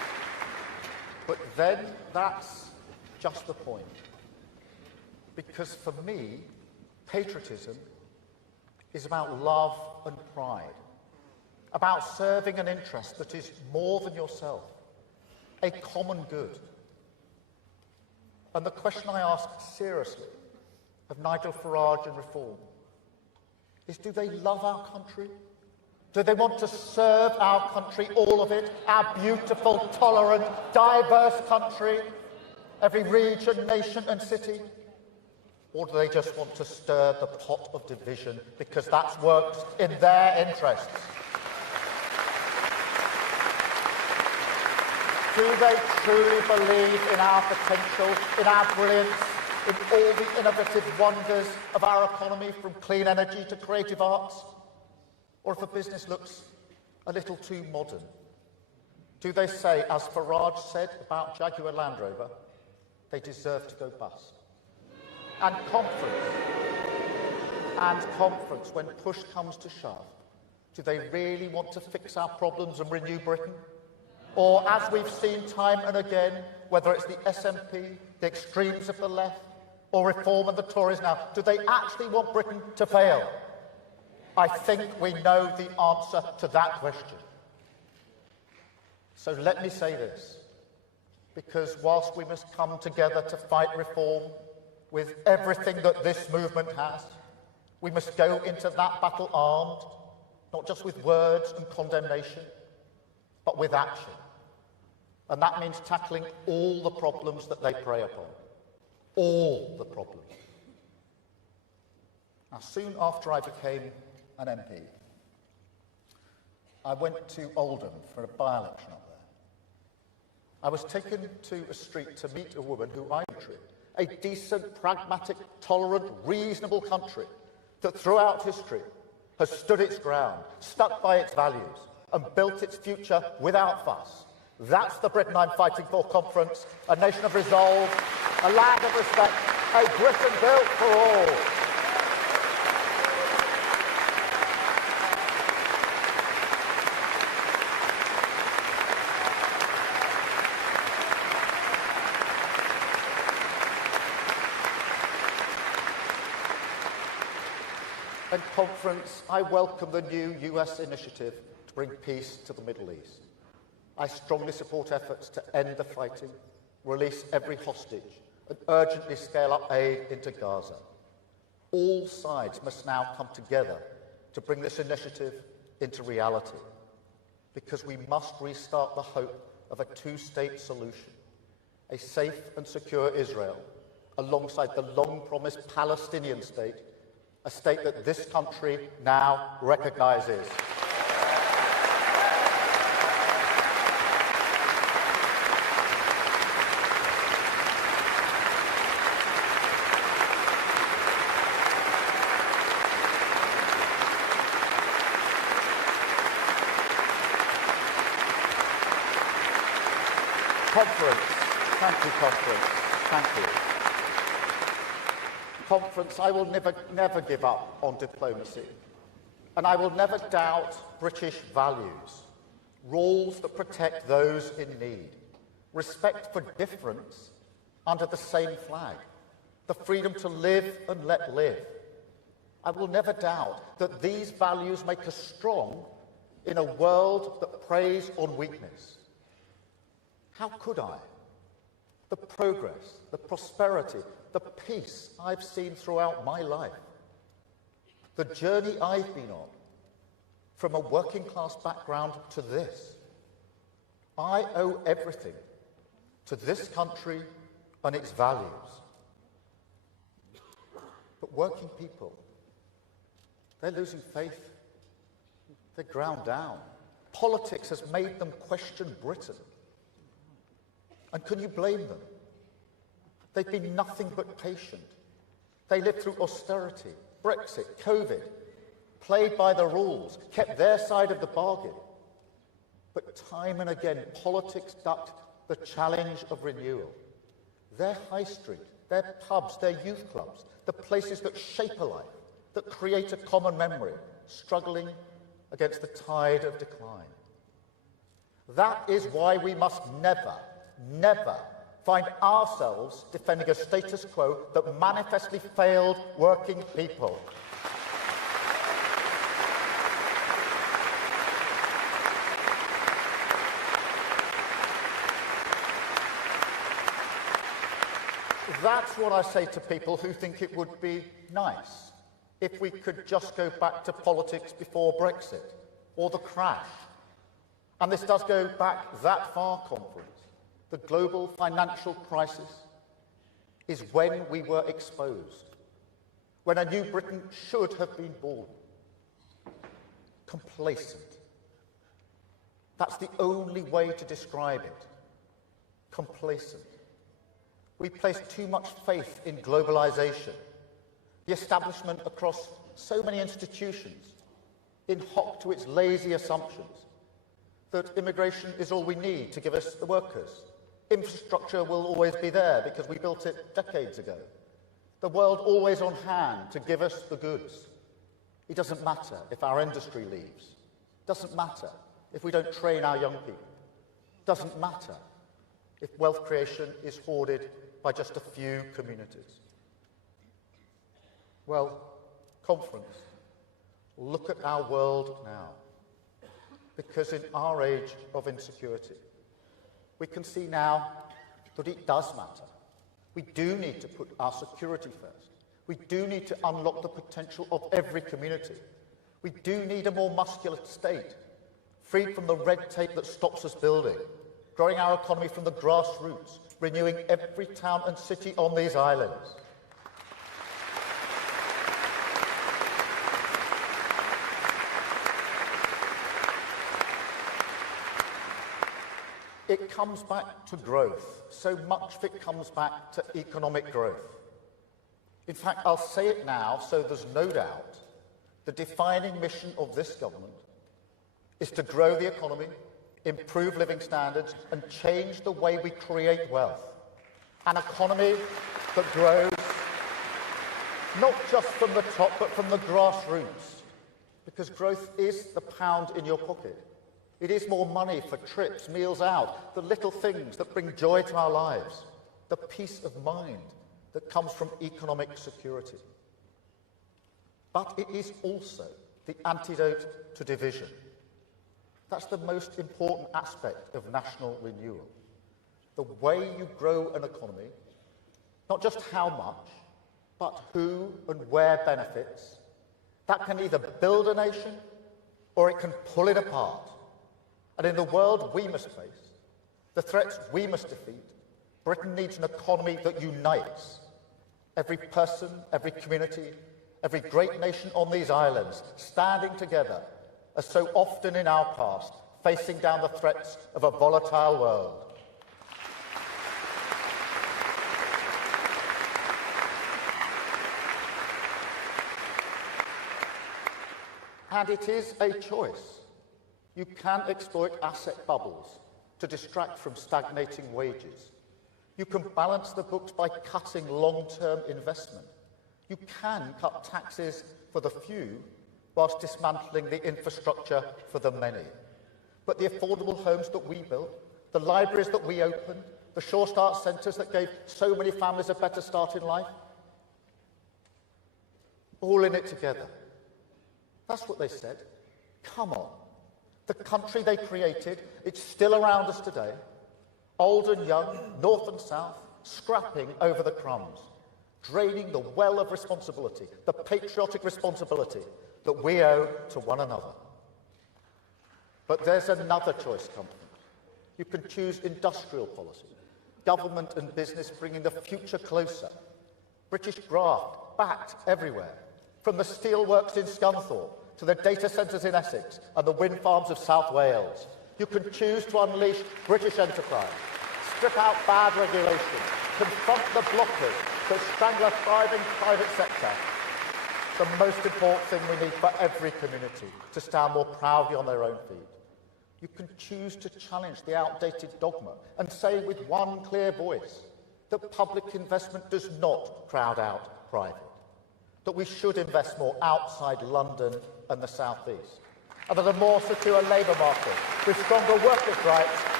then that's just the point. Because for me, patriotism is about love and pride, about serving an interest that is more than yourself, a common good. And the question I ask seriously of Nigel Farage and Reform is, do they love our country? Do they want to serve our country, all of it, our beautiful, tolerant, diverse country, every region, nation and city? Or do they just want to stir the pot of division because that's worked in their interests? Do they truly believe in our potential, in our brilliance, in all the innovative wonders of our economy, from clean energy to creative arts? Or if a business looks a little too modern, do they say, as Farage said about Jaguar Land Rover, they deserve to go bust? And conference, when push comes to shove, do they really want to fix our problems and renew Britain? Or, as we've seen time and again, whether it's the SNP, the extremes of the left, or Reform and the Tories now, do they actually want Britain to fail? I think we know the answer to that question. So let me say this, because whilst we must come together to fight reform with everything that this movement has, we must go into that battle armed, not just with words and condemnation, but with action. And that means tackling all the problems that they prey upon. All the problems. Now, soon after I became an MP, I went to Oldham for a by-election up there. I was taken to a street to meet a woman who I treat a decent, pragmatic, tolerant, reasonable country that throughout history has stood its ground, stuck by its values, and built its future without fuss. That's the Britain I'm fighting for conference, a nation of resolve, a land of respect, a Britain built for all. And conference, I welcome the new US initiative to bring peace to the Middle East. I strongly support efforts to end the fighting, release every hostage, and urgently scale up aid into Gaza. All sides must now come together to bring this initiative into reality, because we must restart the hope of a two-state solution, a safe and secure Israel, alongside the long-promised Palestinian state, a state that this country now recognises. Conference. Thank you, Conference. Thank you. Conference, I will never give up on diplomacy, and I will never doubt British values, rules that protect those in need, respect for difference under the same flag, the freedom to live and let live. I will never doubt that these values make us strong in a world that preys on weakness. How could I? The progress, the prosperity, the peace I've seen throughout my life, the journey I've been on, from a working-class background to this. I owe everything to this country and its values. But working people, they're losing faith. They're ground down. Politics has made them question Britain. And can you blame them? They've been nothing but patient. They lived through austerity, Brexit, COVID, played by the rules, kept their side of the bargain. But time and again, politics ducked the challenge of renewal. Their high street, their pubs, their youth clubs, the places that shape a life, that create a common memory, struggling against the tide of decline. That is why we must never, never find ourselves defending a status quo that manifestly failed working people. That's what I say to people who think it would be nice if we could just go back to politics before Brexit or the crash. And this does go back that far, conference. The global financial crisis is when we were exposed, when a new Britain should have been born. Complacent. That's the only way to describe it. Complacent. We place too much faith in globalisation, the establishment across so many institutions, in hock to its lazy assumptions that immigration is all we need to give us the workers. Infrastructure will always be there because we built it decades ago. The world always on hand to give us the goods. It doesn't matter if our industry leaves. It doesn't matter if we don't train our young people. It doesn't matter if wealth creation is hoarded by just a few communities. Well, conference, look at our world now. Because in our age of insecurity, we can see now that it does matter. We do need to put our security first. We do need to unlock the potential of every community. We do need a more muscular state, freed from the red tape that stops us building, growing our economy from the grassroots, renewing every town and city on these islands. It comes back to growth. So much of it comes back to economic growth. In fact, I'll say it now so there's no doubt, the defining mission of this government is to grow the economy, improve living standards and change the way we create wealth. An economy that grows not just from the top but from the grassroots, because growth is the pound in your pocket. It is more money for trips, meals out, the little things that bring joy to our lives, the peace of mind that comes from economic security. But it is also the antidote to division. That's the most important aspect of national renewal. The way you grow an economy, not just how much, but who and where benefits, that can either build a nation or it can pull it apart. And in the world we must face, the threats we must defeat, Britain needs an economy that unites. Every person, every community, every great nation on these islands standing together, as so often in our past, facing down the threats of a volatile world. And it is a choice. You can exploit asset bubbles to distract from stagnating wages. You can balance the books by cutting long-term investment. You can cut taxes for the few whilst dismantling the infrastructure for the many. But the affordable homes that we built, the libraries that we opened, the Sure Start centres that gave so many families a better start in life, all in it together. That's what they said. Come on. The country they created, it's still around us today. Old and young, north and south, scrapping over the crumbs, draining the well of responsibility, the patriotic responsibility that we owe to one another. But there's another choice, company. You can choose industrial policy, government and business bringing the future closer, British graft backed everywhere, from the steelworks in Scunthorpe to the data centres in Essex and the wind farms of South Wales. You can choose to unleash British enterprise, strip out bad regulation, confront the blockers that strangle a thriving private sector. The most important thing we need for every community to stand more proudly on their own feet. You can choose to challenge the outdated dogma and say with one clear voice that public investment does not crowd out private, that we should invest more outside London and the South East, and that a more secure labour market with stronger workers' rights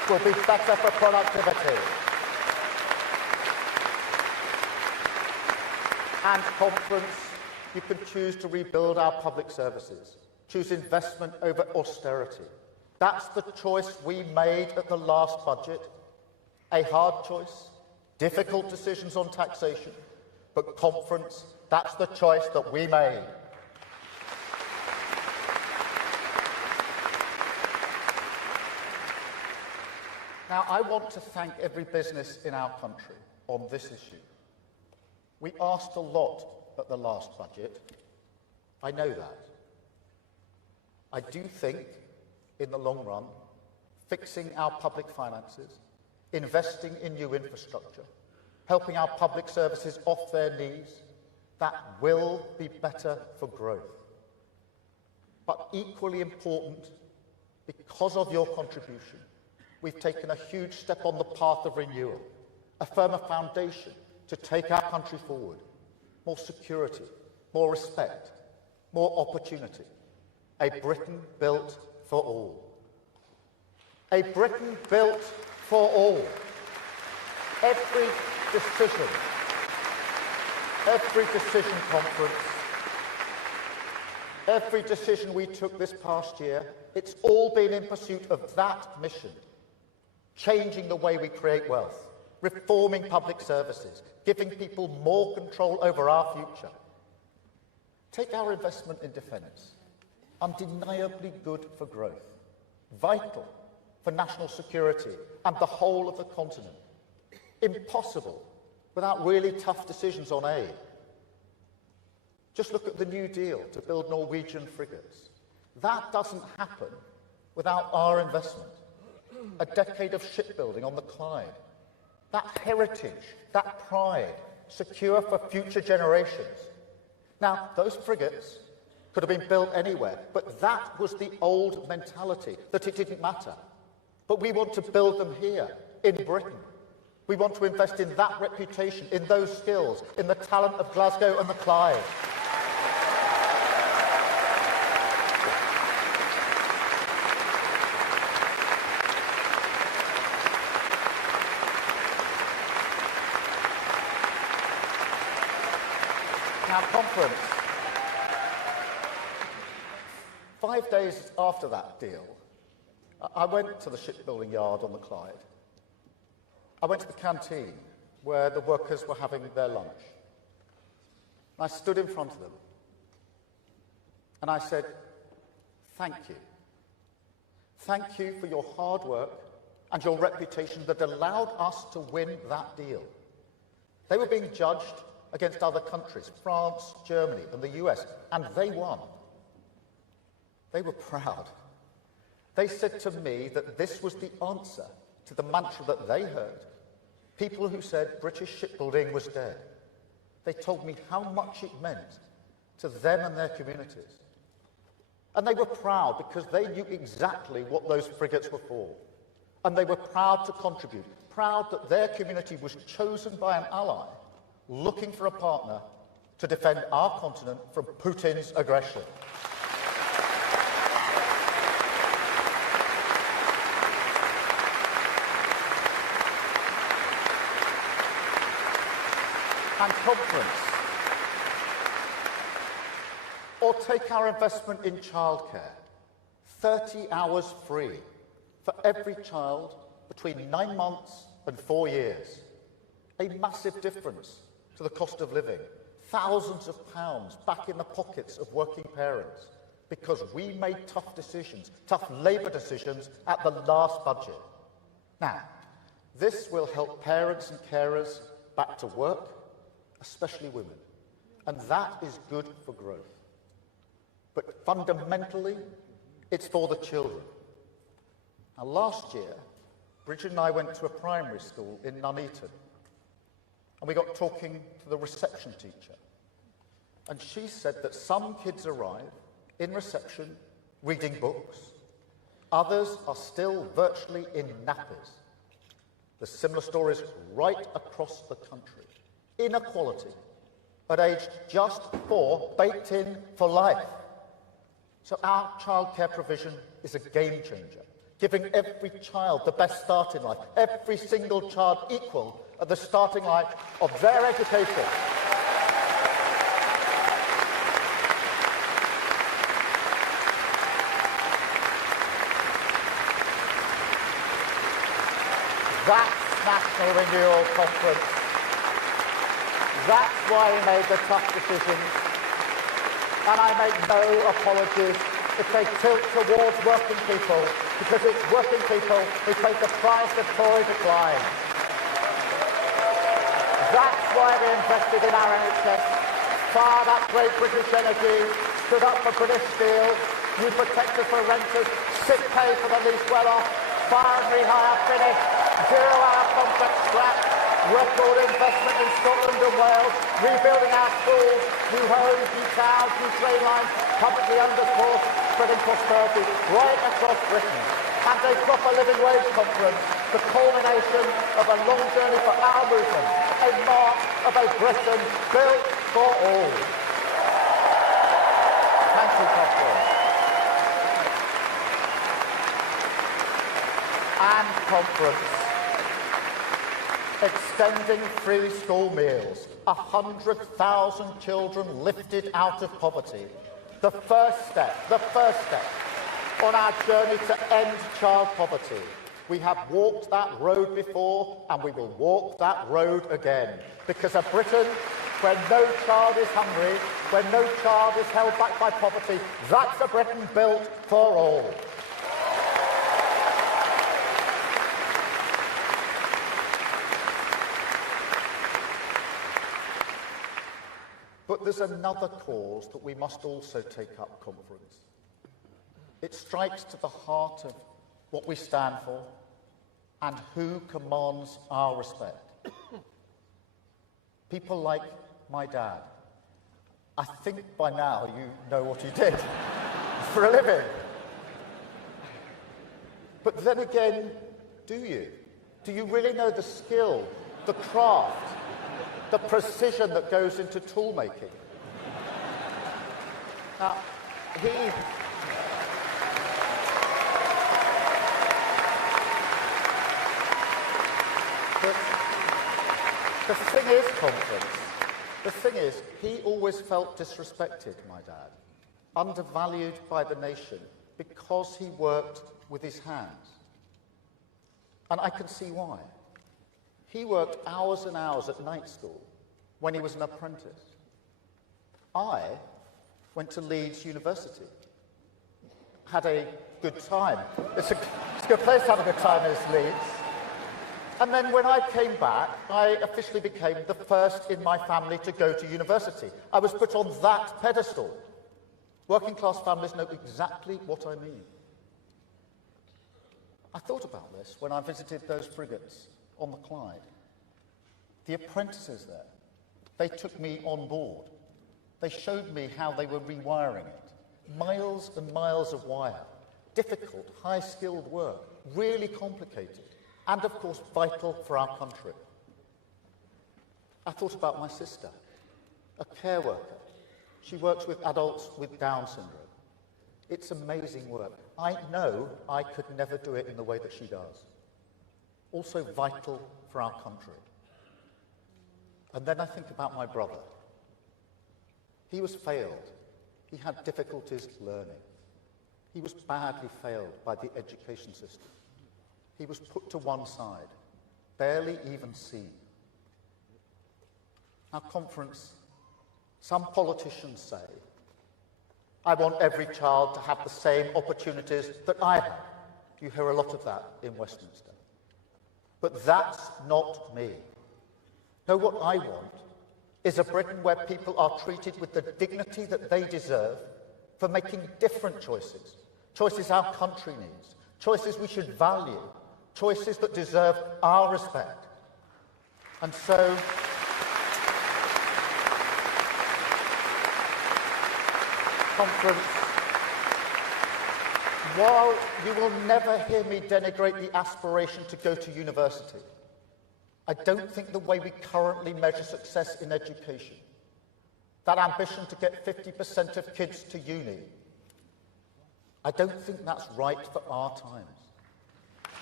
will be better for productivity and conference. You can choose to rebuild our public services, choose investment over austerity. That's the choice we made at the last budget. A hard choice, difficult decisions on taxation, but conference, that's the choice that we made. Now, I want to thank every business in our country on this issue. We asked a lot at the last budget. I know that. I do think, in the long run, fixing our public finances, investing in new infrastructure, helping our public services off their knees, that will be better for growth. But equally important, because of your contribution, we've taken a huge step on the path of renewal, a firmer foundation to take our country forward. More security, more respect, more opportunity. A Britain built for all. A Britain built for all. Every decision conference, every decision we took this past year, it's all been in pursuit of that mission. Changing the way we create wealth, reforming public services, giving people more control over our future. Take our investment in defence. Undeniably good for growth, vital for national security and the whole of the continent. Impossible without really tough decisions on aid. Just look at the New Deal to build Norwegian frigates. That doesn't happen without our investment. A decade of shipbuilding on the Clyde. That heritage, that pride, secure for future generations. Now, those frigates could have been built anywhere, but that was the old mentality, that it didn't matter. But we want to build them here, in Britain. We want to invest in that reputation, in those skills, in the talent of Glasgow and the Clyde. Now, conference. 5 days after that deal, I went to the shipbuilding yard on the Clyde. I went to the canteen where the workers were having their lunch. I stood in front of them and I said, thank you. Thank you for your hard work and your reputation that allowed us to win that deal. They were being judged against other countries, France, Germany, and the US, and they won. They were proud. They said to me that this was the answer to the mantra that they heard. People who said British shipbuilding was dead. They told me how much it meant to them and their communities. And they were proud because they knew exactly what those frigates were for. And they were proud to contribute, proud that their community was chosen by an ally looking for a partner to defend our continent from Putin's aggression. And conference. Or take our investment in childcare. 30 hours free for every child between 9 months and 4 years. A massive difference to the cost of living. Thousands of pounds back in the pockets of working parents because we made tough decisions, tough Labour decisions at the last budget. Now, this will help parents and carers back to work, especially women, and that is good for growth. But fundamentally, it's for the children. Now, last year, Bridget and I went to a primary school in Nuneaton, and we got talking to the reception teacher. And she said that some kids arrive in reception reading books, others are still virtually in nappies. There's similar stories right across the country. Inequality at age just 4, baked in for life. So our childcare provision is a game changer, giving every child the best start in life, every single child equal at the starting line of their education. That's National Renewal Conference. That's why we made the tough decisions. And I make no apologies if they tilt towards working people, because it's working people who paid the price of Tory decline. That's why we invested in our NHS, fired up Great British Energy, stood up for British Steel, new protectors for renters, sick pay for the least well-off, fire and rehire finished, zero-hour contract scrap, record investment in Scotland and Wales, rebuilding our schools, new homes, new towns, new train lines, publicly undercourse, spreading prosperity right across Britain. And a proper living wage conference, the culmination of a long journey for our movement, a mark of a Britain built for all. Thank you, Conference. And Conference. Extending free school meals, 100,000 children lifted out of poverty. The first step on our journey to end child poverty. We have walked that road before and we will walk that road again. Because a Britain where no child is hungry, where no child is held back by poverty, that's a Britain built for all. But there's another cause that we must also take up, Conference. It strikes to the heart of what we stand for and who commands our respect. People like my dad. I think by now you know what he did for a living. But then again, do you? Do you really know the skill, the craft, the precision that goes into tool making? Now, the thing is, Conference, the thing is, he always felt disrespected, my dad, undervalued by the nation because he worked with his hands. And I can see why. He worked hours and hours at night school when he was an apprentice. I went to Leeds University, had a good time. It's a good place to have a good time, is Leeds. And then when I came back, I officially became the first in my family to go to university. I was put on that pedestal. Working class families know exactly what I mean. I thought about this when I visited those frigates on the Clyde. The apprentices there, they took me on board. They showed me how they were rewiring it. Miles and miles of wire. Difficult, high-skilled work. Really complicated. And, of course, vital for our country. I thought about my sister, a care worker. She works with adults with Down syndrome. It's amazing work. I know I could never do it in the way that she does. Also vital for our country. And then I think about my brother. He was failed. He had difficulties learning. He was badly failed by the education system. He was put to one side, barely even seen. Now, Conference, some politicians say, I want every child to have the same opportunities that I have. You hear a lot of that in Westminster. But that's not me. No, what I want is a Britain where people are treated with the dignity that they deserve for making different choices. Choices our country needs. Choices we should value. Choices that deserve our respect. And so, Conference, while you will never hear me denigrate the aspiration to go to university, I don't think the way we currently measure success in education, that ambition to get 50% of kids to uni, I don't think that's right for our times.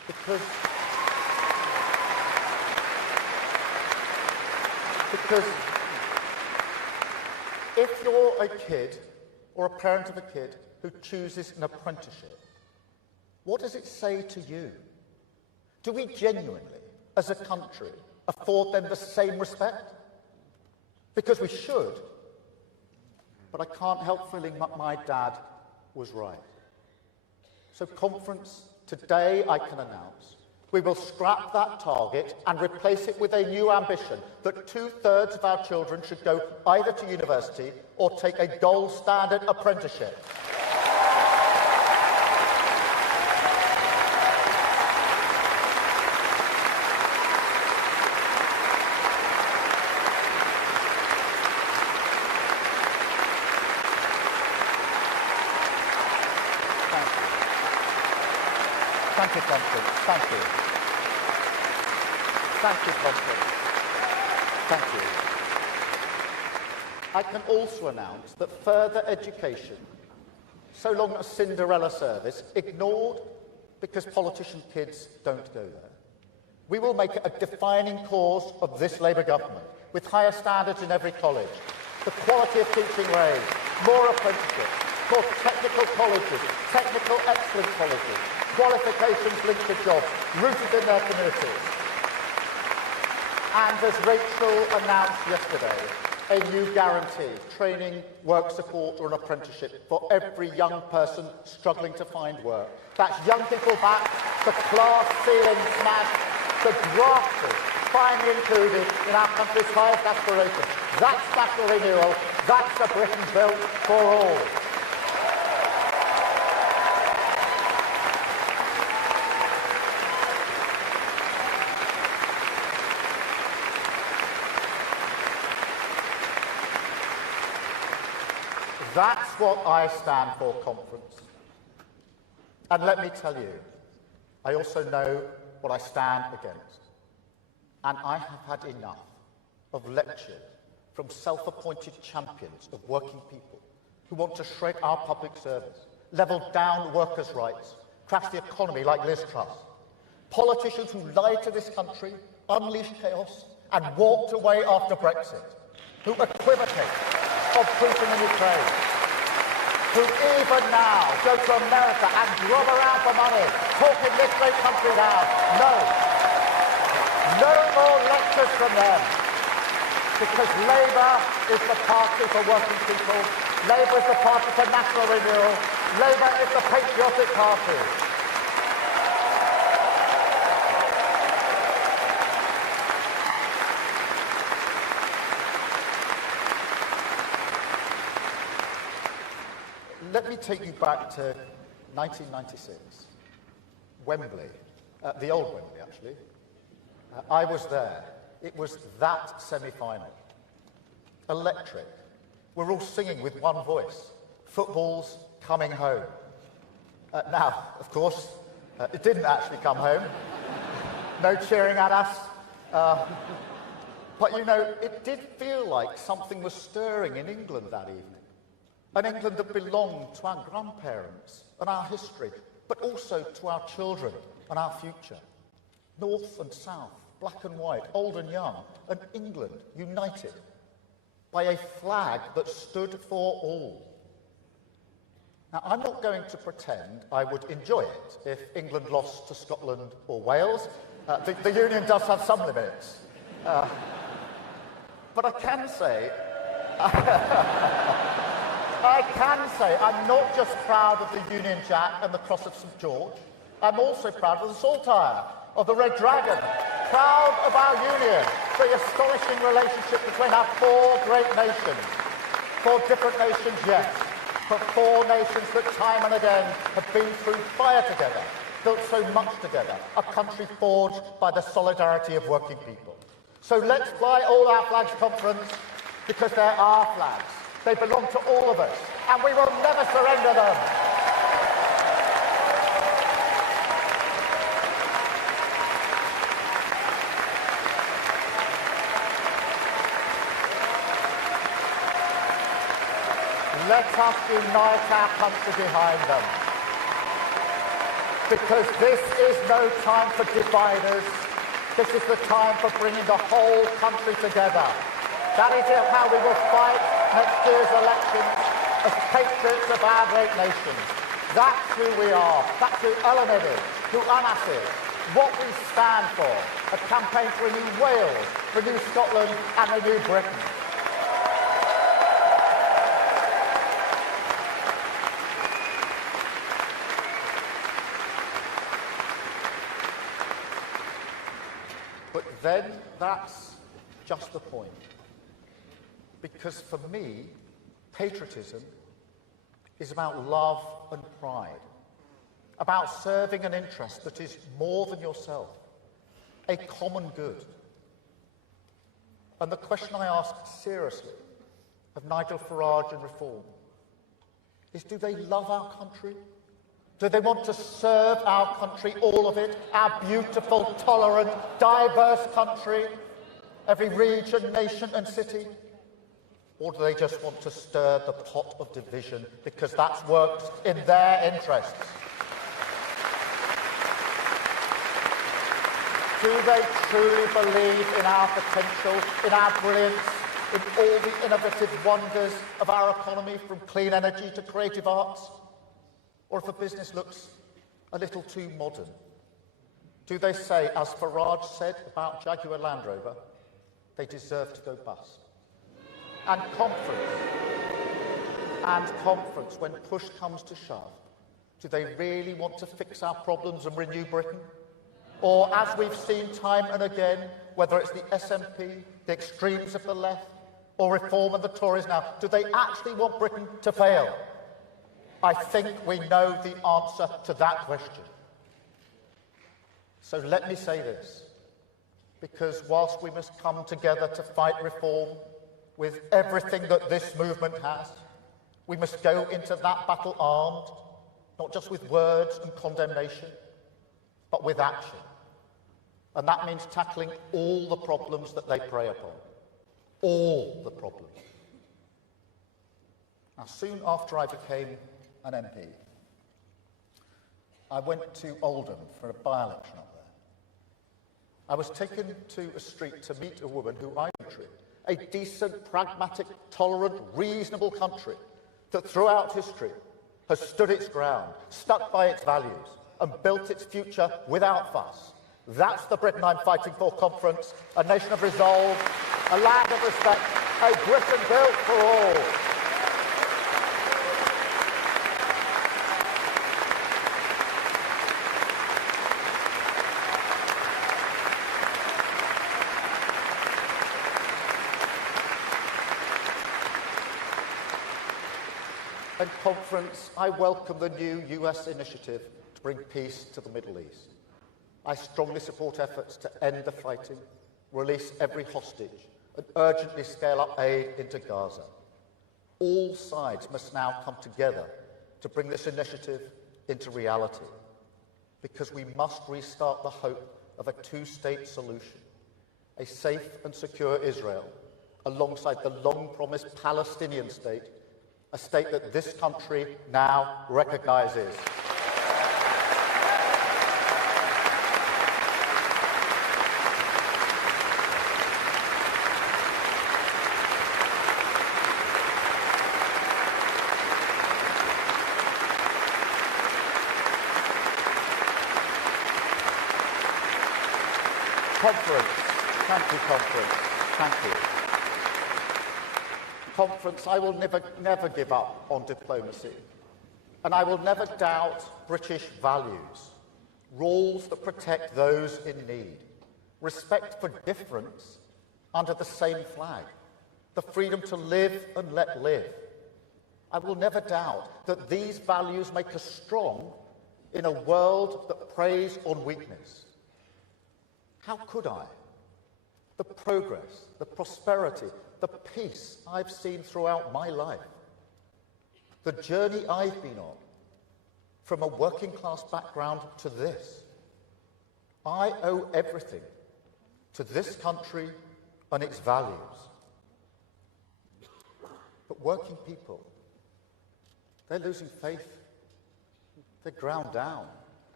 Because if you're a kid or a parent of a kid who chooses an apprenticeship, what does it say to you? Do we genuinely, as a country, afford them the same respect? Because we should, but I can't help feeling that my dad was right. So, conference, today I can announce we will scrap that target and replace it with a new ambition that 2/3 of our children should go either to university or take a gold standard apprenticeship. Thank you, Conference. Thank you. Thank you, Conference. Thank you. I can also announce that further education, so long as Cinderella service, ignored because politician kids don't go there. We will make it a defining cause of this Labour government, with higher standards in every college, the quality of teaching raised, more apprenticeships, more technical colleges, technical excellence colleges, qualifications linked to jobs, rooted in their communities. And as Rachel announced yesterday, a new guarantee, training, work support or an apprenticeship for every young person struggling to find work. That's young people back, the class ceiling smashed, the grafters finally included in our country's highest aspirations. That's national renewal, that's a Britain built for all. That's what I stand for, Conference. And let me tell you, I also know what I stand against. And I have had enough of lectures from self-appointed champions of working people who want to shrink our public service, level down workers' rights, crash the economy like Liz Truss. Politicians who lied to this country, unleashed chaos, and walked away after Brexit, who equivocate of Putin in Ukraine, who even now go to America and grub around for money, talking this great country down. No more lectures from them, because Labour is the party for working people, Labour is the party for national renewal, Labour is the patriotic party. Let me take you back to 1996, Wembley, the old Wembley, actually. I was there. It was that semi-final. Electric. We're all singing with one voice. Football's coming home. Now, of course, it didn't actually come home. No cheering at us. But, you know, it did feel like something was stirring in England that evening. An England that belonged to our grandparents and our history, but also to our children and our future. North and south, black and white, old and young, an England united by a flag that stood for all. Now, I'm not going to pretend I would enjoy it if England lost to Scotland or Wales. The Union does have some limits. But I can say I'm not just proud of the Union Jack and the Cross of St George, I'm also proud of the Saltire, of the Red Dragon, proud of our Union, the astonishing relationship between our four great nations. Four different nations, yes, but four nations that time and again have been through fire together, built so much together, a country forged by the solidarity of working people. So let's fly all our flags, Conference, because they're our flags. They belong to all of us, and we will never surrender them. Let us unite our country behind them. Because this is no time for dividers. This is the time for bringing the whole country together. That is how we will fight next year's elections as patriots of our great nation. That's who we are. That's who Ellen is, who Annas is, what we stand for. A campaign to renew Wales, renew Scotland and renew Britain. But then that's just the point. Because for me, patriotism is about love and pride, about serving an interest that is more than yourself, a common good. And the question I ask seriously of Nigel Farage and Reform is, do they love our country? Do they want to serve our country, all of it, our beautiful, tolerant, diverse country, every region, nation and city? Or do they just want to stir the pot of division because that works in their interests? Do they truly believe in our potential, in our brilliance, in all the innovative wonders of our economy, from clean energy to creative arts? Or if a business looks a little too modern, do they say, as Farage said about Jaguar Land Rover, they deserve to go bust? And conference, when push comes to shove, do they really want to fix our problems and renew Britain? Or, as we've seen time and again, whether it's the SNP, the extremes of the left, or Reform and the Tories now, do they actually want Britain to fail? I think we know the answer to that question. So let me say this, because whilst we must come together to fight reform with everything that this movement has, we must go into that battle armed, not just with words and condemnation, but with action. And that means tackling all the problems that they prey upon. All the problems. Now, soon after I became an MP, I went to Oldham for a by-election up there. I was taken to a street to meet a woman who I treat a decent, pragmatic, tolerant, reasonable country that throughout history has stood its ground, stuck by its values, and built its future without fuss. That's the Britain I'm fighting for conference, a nation of resolve, a land of respect, a Britain built for all. And conference, I welcome the new US initiative to bring peace to the Middle East. I strongly support efforts to end the fighting, release every hostage, and urgently scale up aid into Gaza. All sides must now come together to bring this initiative into reality, because we must restart the hope of a two-state solution, a safe and secure Israel, alongside the long-promised Palestinian state, a state that this country now recognises. Conference. Thank you, Conference. Thank you. Conference, I will never give up on diplomacy, and I will never doubt British values, rules that protect those in need, respect for difference under the same flag, the freedom to live and let live. I will never doubt that these values make us strong in a world that preys on weakness. How could I? The progress, the prosperity, the peace I've seen throughout my life, the journey I've been on, from a working class background to this. I owe everything to this country and its values. But working people, they're losing faith. They're ground down.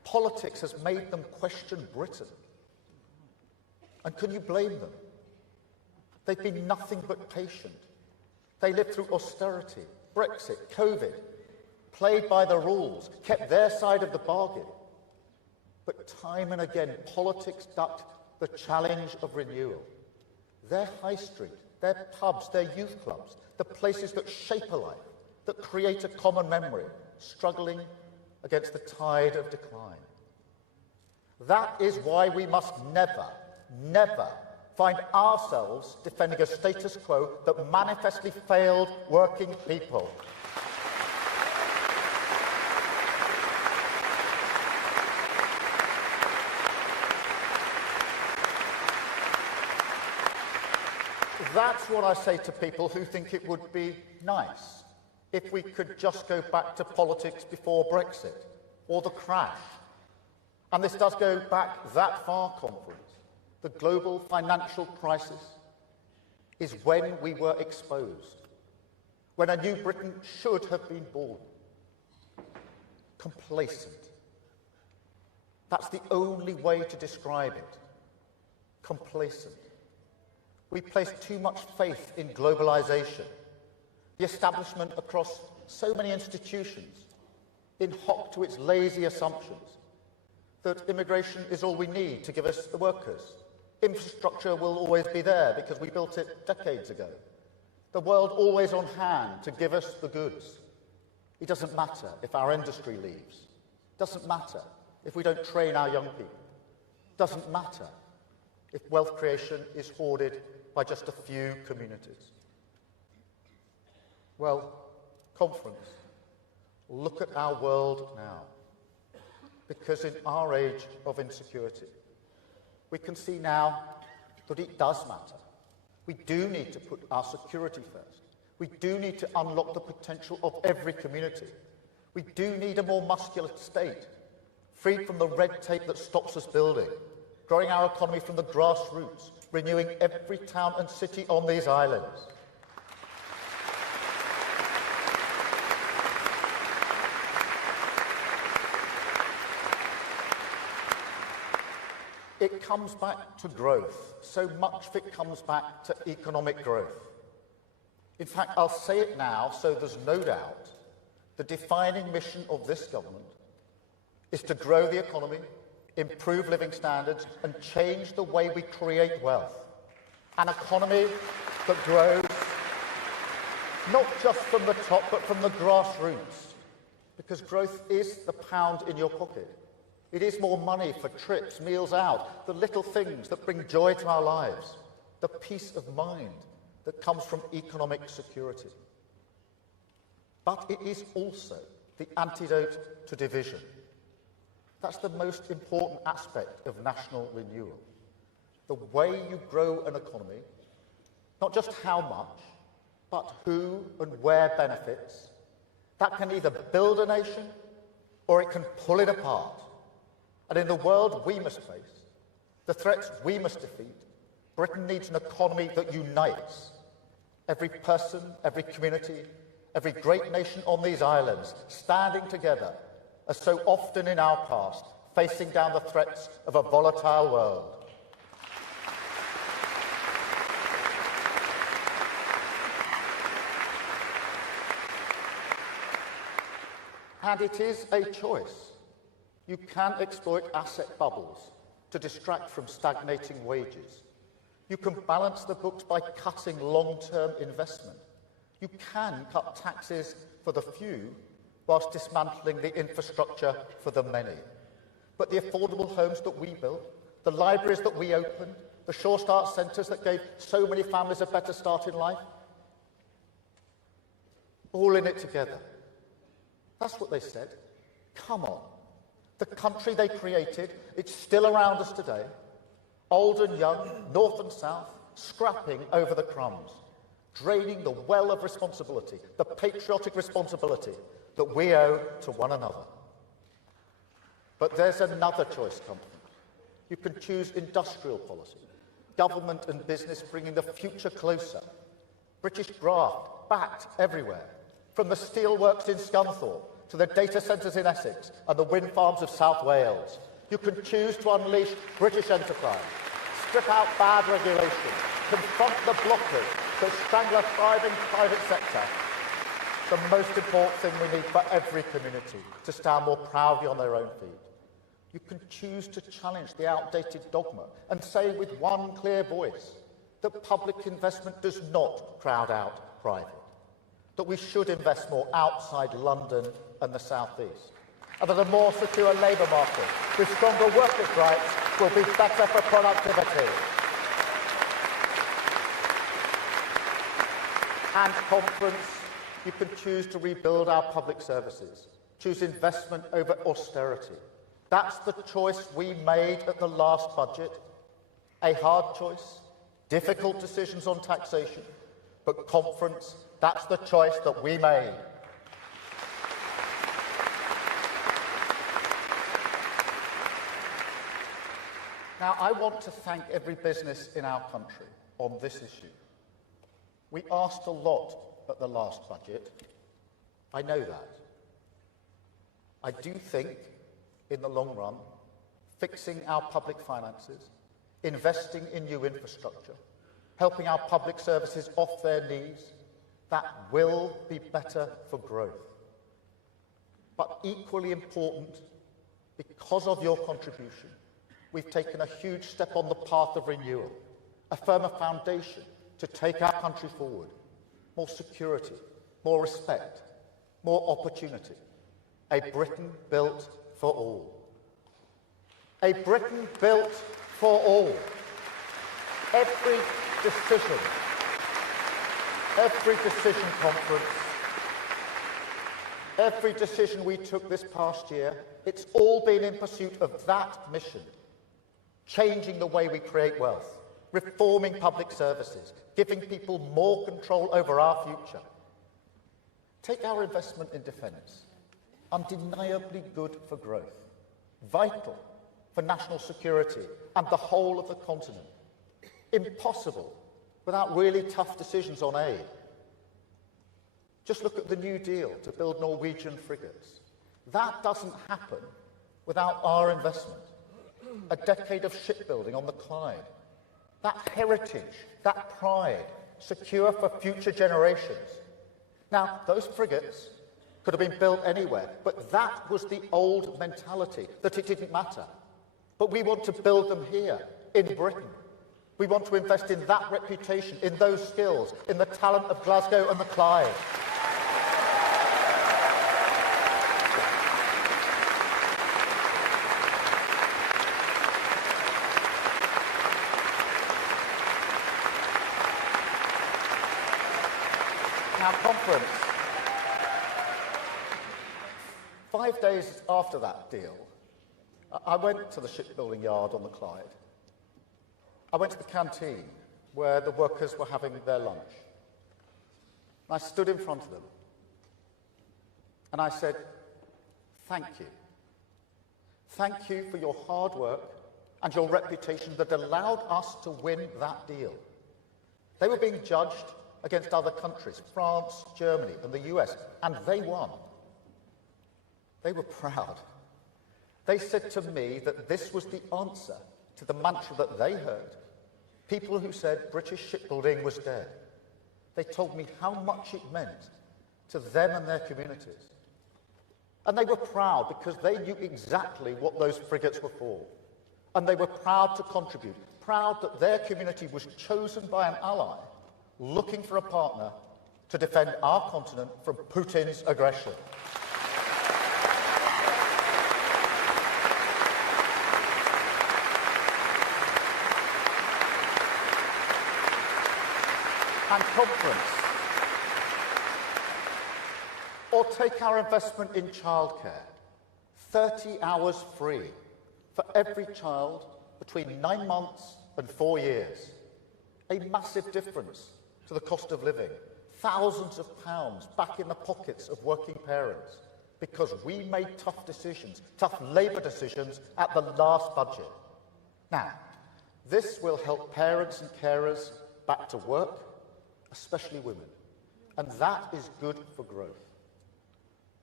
Politics has made them question Britain. And can you blame them? They've been nothing but patient. They lived through austerity, Brexit, COVID, played by the rules, kept their side of the bargain. But time and again, politics ducked the challenge of renewal. Their high street, their pubs, their youth clubs, the places that shape a life, that create a common memory, struggling against the tide of decline. That is why we must never, never find ourselves defending a status quo that manifestly failed working people. That's what I say to people who think it would be nice if we could just go back to politics before Brexit or the crash. And this does go back that far, conference. The global financial crisis is when we were exposed, when a new Britain should have been born. Complacent. That's the only way to describe it. Complacent. We place too much faith in globalization, the establishment across so many institutions, in hock to its lazy assumptions that immigration is all we need to give us the workers. Infrastructure will always be there because we built it decades ago. The world always on hand to give us the goods. It doesn't matter if our industry leaves. It doesn't matter if we don't train our young people. It doesn't matter if wealth creation is hoarded by just a few communities. Well, conference, look at our world now. Because in our age of insecurity, we can see now that it does matter. We do need to put our security first. We do need to unlock the potential of every community. We do need a more muscular state, freed from the red tape that stops us building, growing our economy from the grassroots, renewing every town and city on these islands. It comes back to growth. So much of it comes back to economic growth. In fact, I'll say it now so there's no doubt. The defining mission of this government is to grow the economy, improve living standards, and change the way we create wealth. An economy that grows not just from the top, but from the grassroots. Because growth is the pound in your pocket. It is more money for trips, meals out, the little things that bring joy to our lives, the peace of mind that comes from economic security. But it is also the antidote to division. That's the most important aspect of national renewal. The way you grow an economy, not just how much, but who and where benefits, that can either build a nation or it can pull it apart. And in the world we must face, the threats we must defeat, Britain needs an economy that unites. Every person, every community, every great nation on these islands standing together, as so often in our past, facing down the threats of a volatile world. And it is a choice. You can exploit asset bubbles to distract from stagnating wages. You can balance the books by cutting long-term investment. You can cut taxes for the few whilst dismantling the infrastructure for the many. But the affordable homes that we built, the libraries that we opened, the Sure Start centres that gave so many families a better start in life, all in it together. That's what they said. Come on. The country they created, it's still around us today. Old and young, north and south, scrapping over the crumbs, draining the well of responsibility, the patriotic responsibility that we owe to one another. But there's another choice, conference. You can choose industrial policy, government and business bringing the future closer, British graft backed everywhere, from the steelworks in Scunthorpe to the data centres in Essex and the wind farms of South Wales. You can choose to unleash British enterprise, strip out bad regulation, confront the blockers that strangle a thriving private sector. The most important thing we need for every community to stand more proudly on their own feet. You can choose to challenge the outdated dogma and say with one clear voice that public investment does not crowd out private, that we should invest more outside London and the South East, and that a more secure labour market with stronger workers' rights will be better for productivity. And conference, you can choose to rebuild our public services, choose investment over austerity. That's the choice we made at the last budget. A hard choice, difficult decisions on taxation, but conference, that's the choice that we made. Now, I want to thank every business in our country on this issue. We asked a lot at the last budget. I know that. I do think, in the long run, fixing our public finances, investing in new infrastructure, helping our public services off their knees, that will be better for growth. But equally important, because of your contribution, we've taken a huge step on the path of renewal, a firmer foundation to take our country forward. More security, more respect, more opportunity. A Britain built for all. A Britain built for all. Every decision conference, every decision we took this past year, it's all been in pursuit of that mission. Changing the way we create wealth, reforming public services, giving people more control over our future. Take our investment in defence. Undeniably good for growth, vital for national security and the whole of the continent. Impossible without really tough decisions on aid. Just look at the New Deal to build Norwegian frigates. That doesn't happen without our investment. A decade of shipbuilding on the Clyde. That heritage, that pride, secure for future generations. Now, those frigates could have been built anywhere, but that was the old mentality, that it didn't matter. But we want to build them here, in Britain. We want to invest in that reputation, in those skills, in the talent of Glasgow and the Clyde. Now, conference. 5 days after that deal, I went to the shipbuilding yard on the Clyde. I went to the canteen where the workers were having their lunch. I stood in front of them and I said, thank you. Thank you for your hard work and your reputation that allowed us to win that deal. They were being judged against other countries, France, Germany, and the US, and they won. They were proud. They said to me that this was the answer to the mantra that they heard. People who said British shipbuilding was dead. They told me how much it meant to them and their communities. And they were proud because they knew exactly what those frigates were for. And they were proud to contribute, proud that their community was chosen by an ally looking for a partner to defend our continent from Putin's aggression. And conference. Or take our investment in childcare. 30 hours free for every child between 9 months and 4 years. A massive difference to the cost of living. Thousands of pounds back in the pockets of working parents because we made tough decisions, tough Labour decisions at the last budget. Now, this will help parents and carers back to work, especially women, and that is good for growth.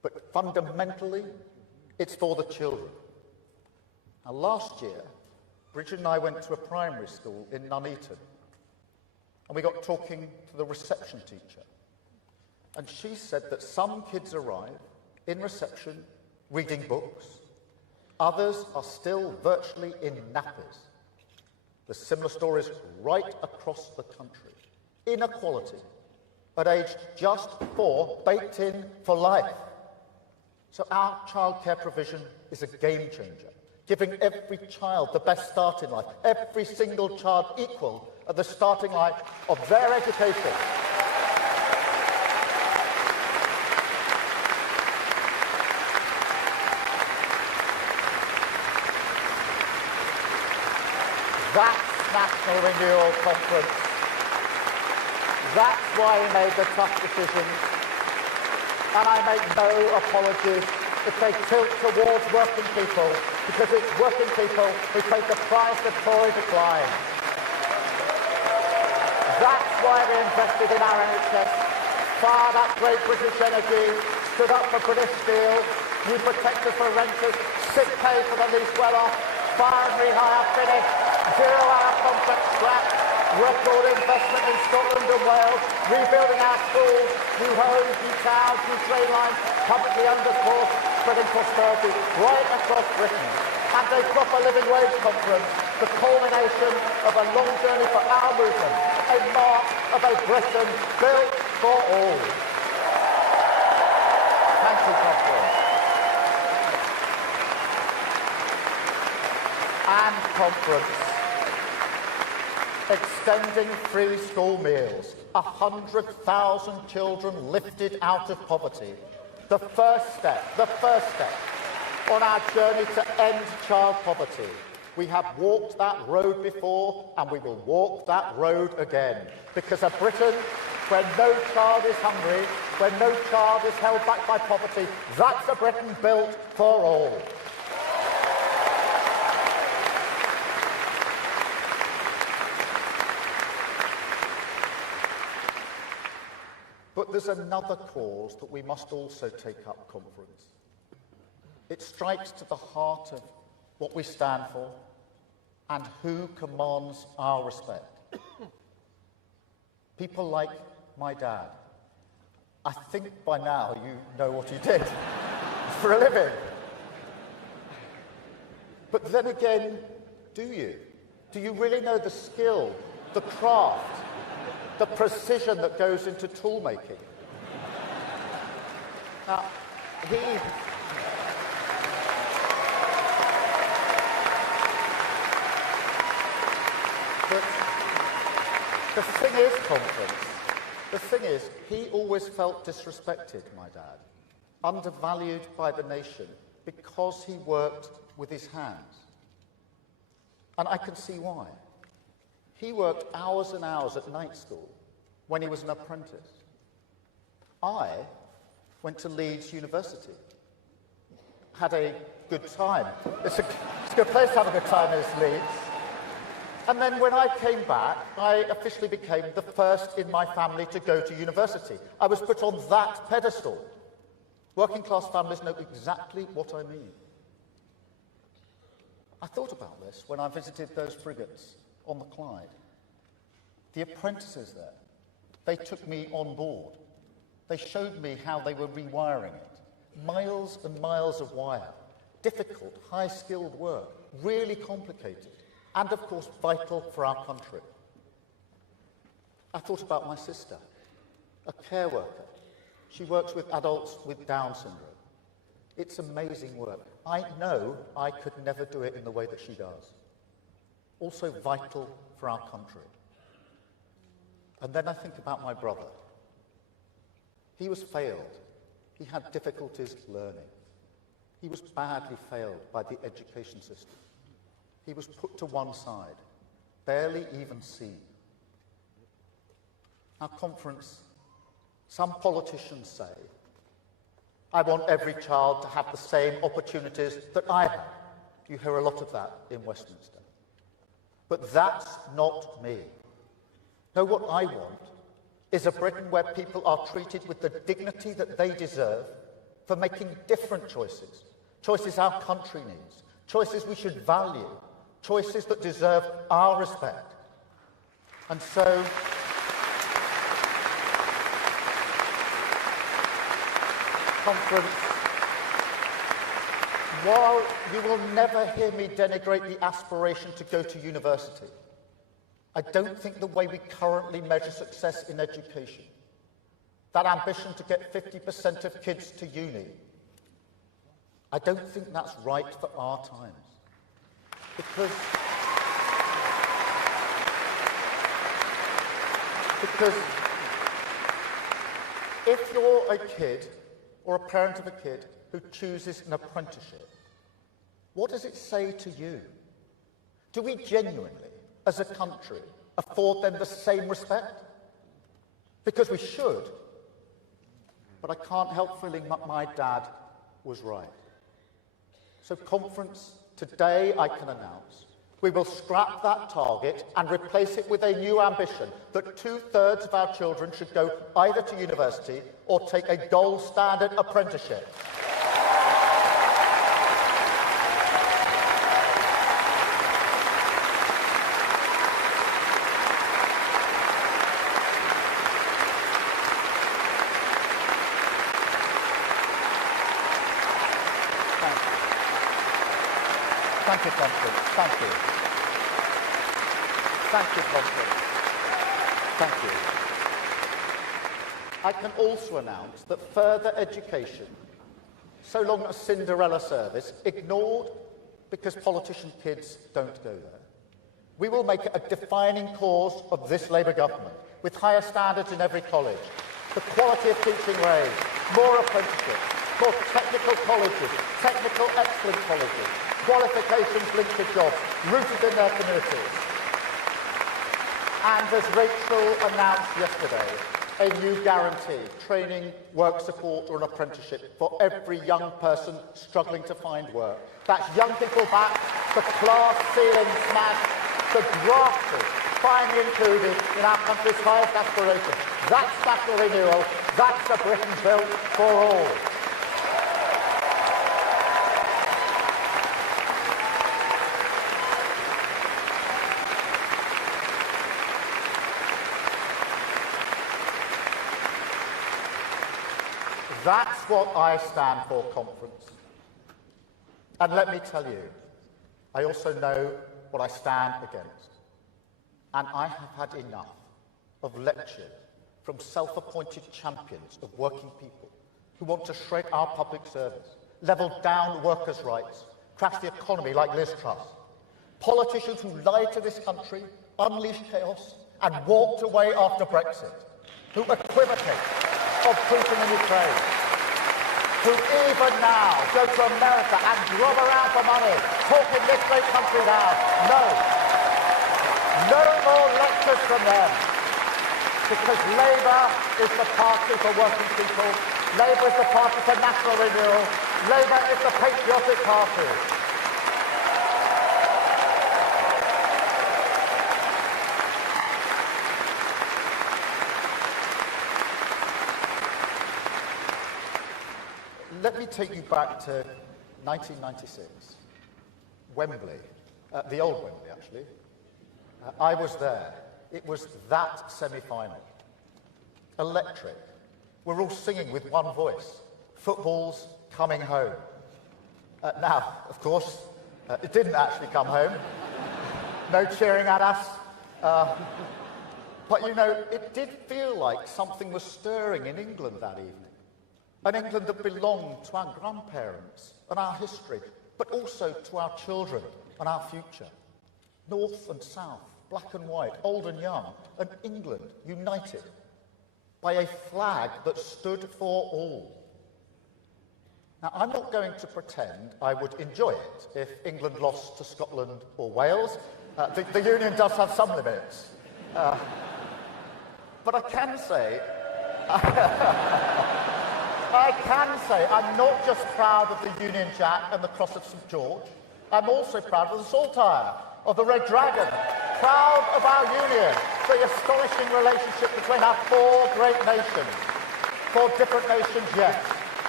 but fundamentally, it's for the children. Now, last year, Bridget and I went to a primary school in Nuneaton, and we got talking to the reception teacher. And she said that some kids arrive in reception reading books, others are still virtually in nappies. There's similar stories right across the country. Inequality at age just 4, baked in for life. So our childcare provision is a game changer, giving every child the best start in life, every single child equal at the starting line of their education. That's National Renewal Conference. That's why we made the tough decisions. And I make no apologies if they tilt towards working people, because it's working people who pay the price of Tory decline. That's why we invested in our NHS, fired up Great British Energy, stood up for British Steel, new protectors for renters, sick pay for the least well-off, fire and rehire finished, zero-hour contract scrap, record investment in Scotland and Wales, rebuilding our schools, new homes, new towns, new train lines, publicly undercourse, spreading prosperity right across Britain. And a proper living wage conference, the culmination of a long journey for our movement, a mark of a Britain built for all. Thank you, conference. And conference. Extending free school meals, 100,000 children lifted out of poverty. The first step on our journey to end child poverty. We have walked that road before, and we will walk that road again. Because a Britain where no child is hungry, where no child is held back by poverty, that's a Britain built for all. But there's another cause that we must also take up, conference. It strikes to the heart of what we stand for and who commands our respect. People like my dad. I think by now you know what he did for a living. But then again, do you? Do you really know the skill, the craft, the precision that goes into tool making? Now, the thing is, conference, the thing is, he always felt disrespected, my dad, undervalued by the nation because he worked with his hands. And I can see why. He worked hours and hours at night school when he was an apprentice. I went to Leeds University, had a good time. It's a good place to have a good time, is Leeds. And then when I came back, I officially became the first in my family to go to university. I was put on that pedestal. Working class families know exactly what I mean. I thought about this when I visited those frigates on the Clyde. The apprentices there, they took me on board. They showed me how they were rewiring it. Miles and miles of wire. Difficult, high-skilled work. Really complicated. And, of course, vital for our country. I thought about my sister, a care worker. She works with adults with Down syndrome. It's amazing work. I know I could never do it in the way that she does. Also vital for our country. And then I think about my brother. He was failed. He had difficulties learning. He was badly failed by the education system. He was put to one side, barely even seen. Our conference, some politicians say, I want every child to have the same opportunities that I have. You hear a lot of that in Westminster. But that's not me. No, what I want is a Britain where people are treated with the dignity that they deserve for making different choices, choices our country needs, choices we should value, choices that deserve our respect. And so, conference, while you will never hear me denigrate the aspiration to go to university, I don't think the way we currently measure success in education, that ambition to get 50% of kids to uni, I don't think that's right for our times. Because if you're a kid or a parent of a kid who chooses an apprenticeship, what does it say to you? Do we genuinely, as a country, afford them the same respect? Because we should, but I can't help feeling that my dad was right. So, conference, today I can announce we will scrap that target and replace it with a new ambition that 2/3 of our children should go either to university or take a gold standard apprenticeship. Thank you, Conference. Thank you. Thank you, Conference. Thank you. I can also announce that further education, so long as Cinderella service, ignored because politician kids don't go there. We will make it a defining cause of this Labour government, with higher standards in every college, the quality of teaching raised, more apprenticeships, more technical colleges, technical excellence colleges, qualifications linked to jobs, rooted in their communities. And as Rachel announced yesterday, a new guarantee, training, work support or an apprenticeship for every young person struggling to find work. That's young people back, the class ceiling smashed, the grafters finally included in our country's highest aspiration. That's national renewal, that's a Britain built for all. That's what I stand for, Conference. And let me tell you, I also know what I stand against. And I have had enough of lectures from self-appointed champions of working people who want to shred our public service, level down workers' rights, crash the economy like Liz Truss. Politicians who lied to this country, unleashed chaos, and walked away after Brexit, who equivocate of Putin in Ukraine, who even now go to America and grub around for money, talking this great country down. No. No more lectures from them. Because Labour is the party for working people. Labour is the party for national renewal. Labour is the patriotic party. Let me take you back to 1996, Wembley, the old Wembley, actually. I was there. It was that semi-final. Electric. We're all singing with one voice. Football's coming home. Now, of course, it didn't actually come home. No cheering at us. But, you know, it did feel like something was stirring in England that evening. An England that belonged to our grandparents and our history, but also to our children and our future. North and south, black and white, old and young, an England united by a flag that stood for all. Now, I'm not going to pretend I would enjoy it if England lost to Scotland or Wales. The Union does have some limits. But I can say I'm not just proud of the Union Jack and the Cross of St George. I'm also proud of the Saltire, of the Red Dragon, proud of our Union, the astonishing relationship between our four great nations. Four different nations, yes,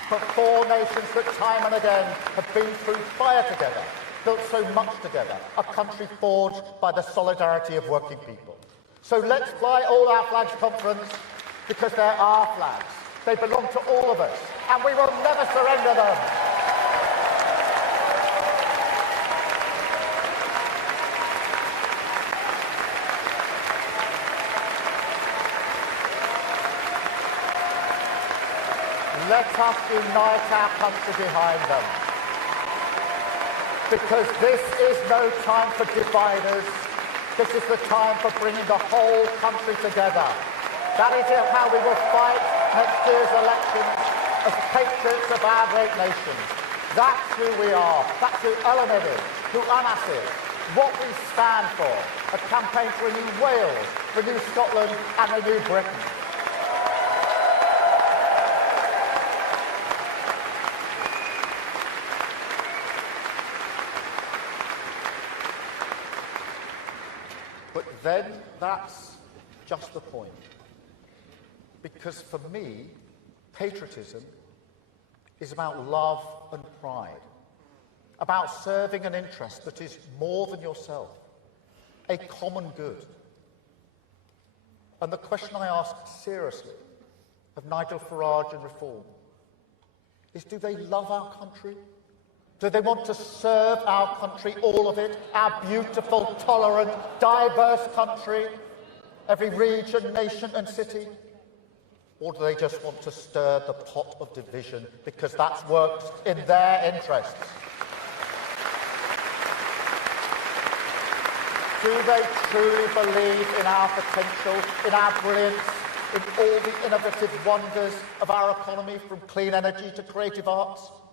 for four nations that time and again have been through fire together, built so much together, a country forged by the solidarity of working people. So let's fly all our flags, conference, because they're our flags. They belong to all of us, and we will never surrender them. Let us unite our country behind them. Because this is no time for dividers. This is the time for bringing the whole country together. That is how we will fight next year's elections as patriots of our great nation. That's who we are. That's who Ellen is, who Anas is, what we stand for. A campaign to renew Wales, renew Scotland and renew Britain. But then that's just the point. Because for me, patriotism is about love and pride, about serving an interest that is more than yourself, a common good. And the question I ask seriously of Nigel Farage and Reform is, do they love our country? Do they want to serve our country, all of it, our beautiful, tolerant, diverse country, every region, nation and city? Or do they just want to stir the pot of division because that works in their interests? Do they truly believe in our potential, in our brilliance, in all the innovative wonders of our economy, from clean energy to creative arts?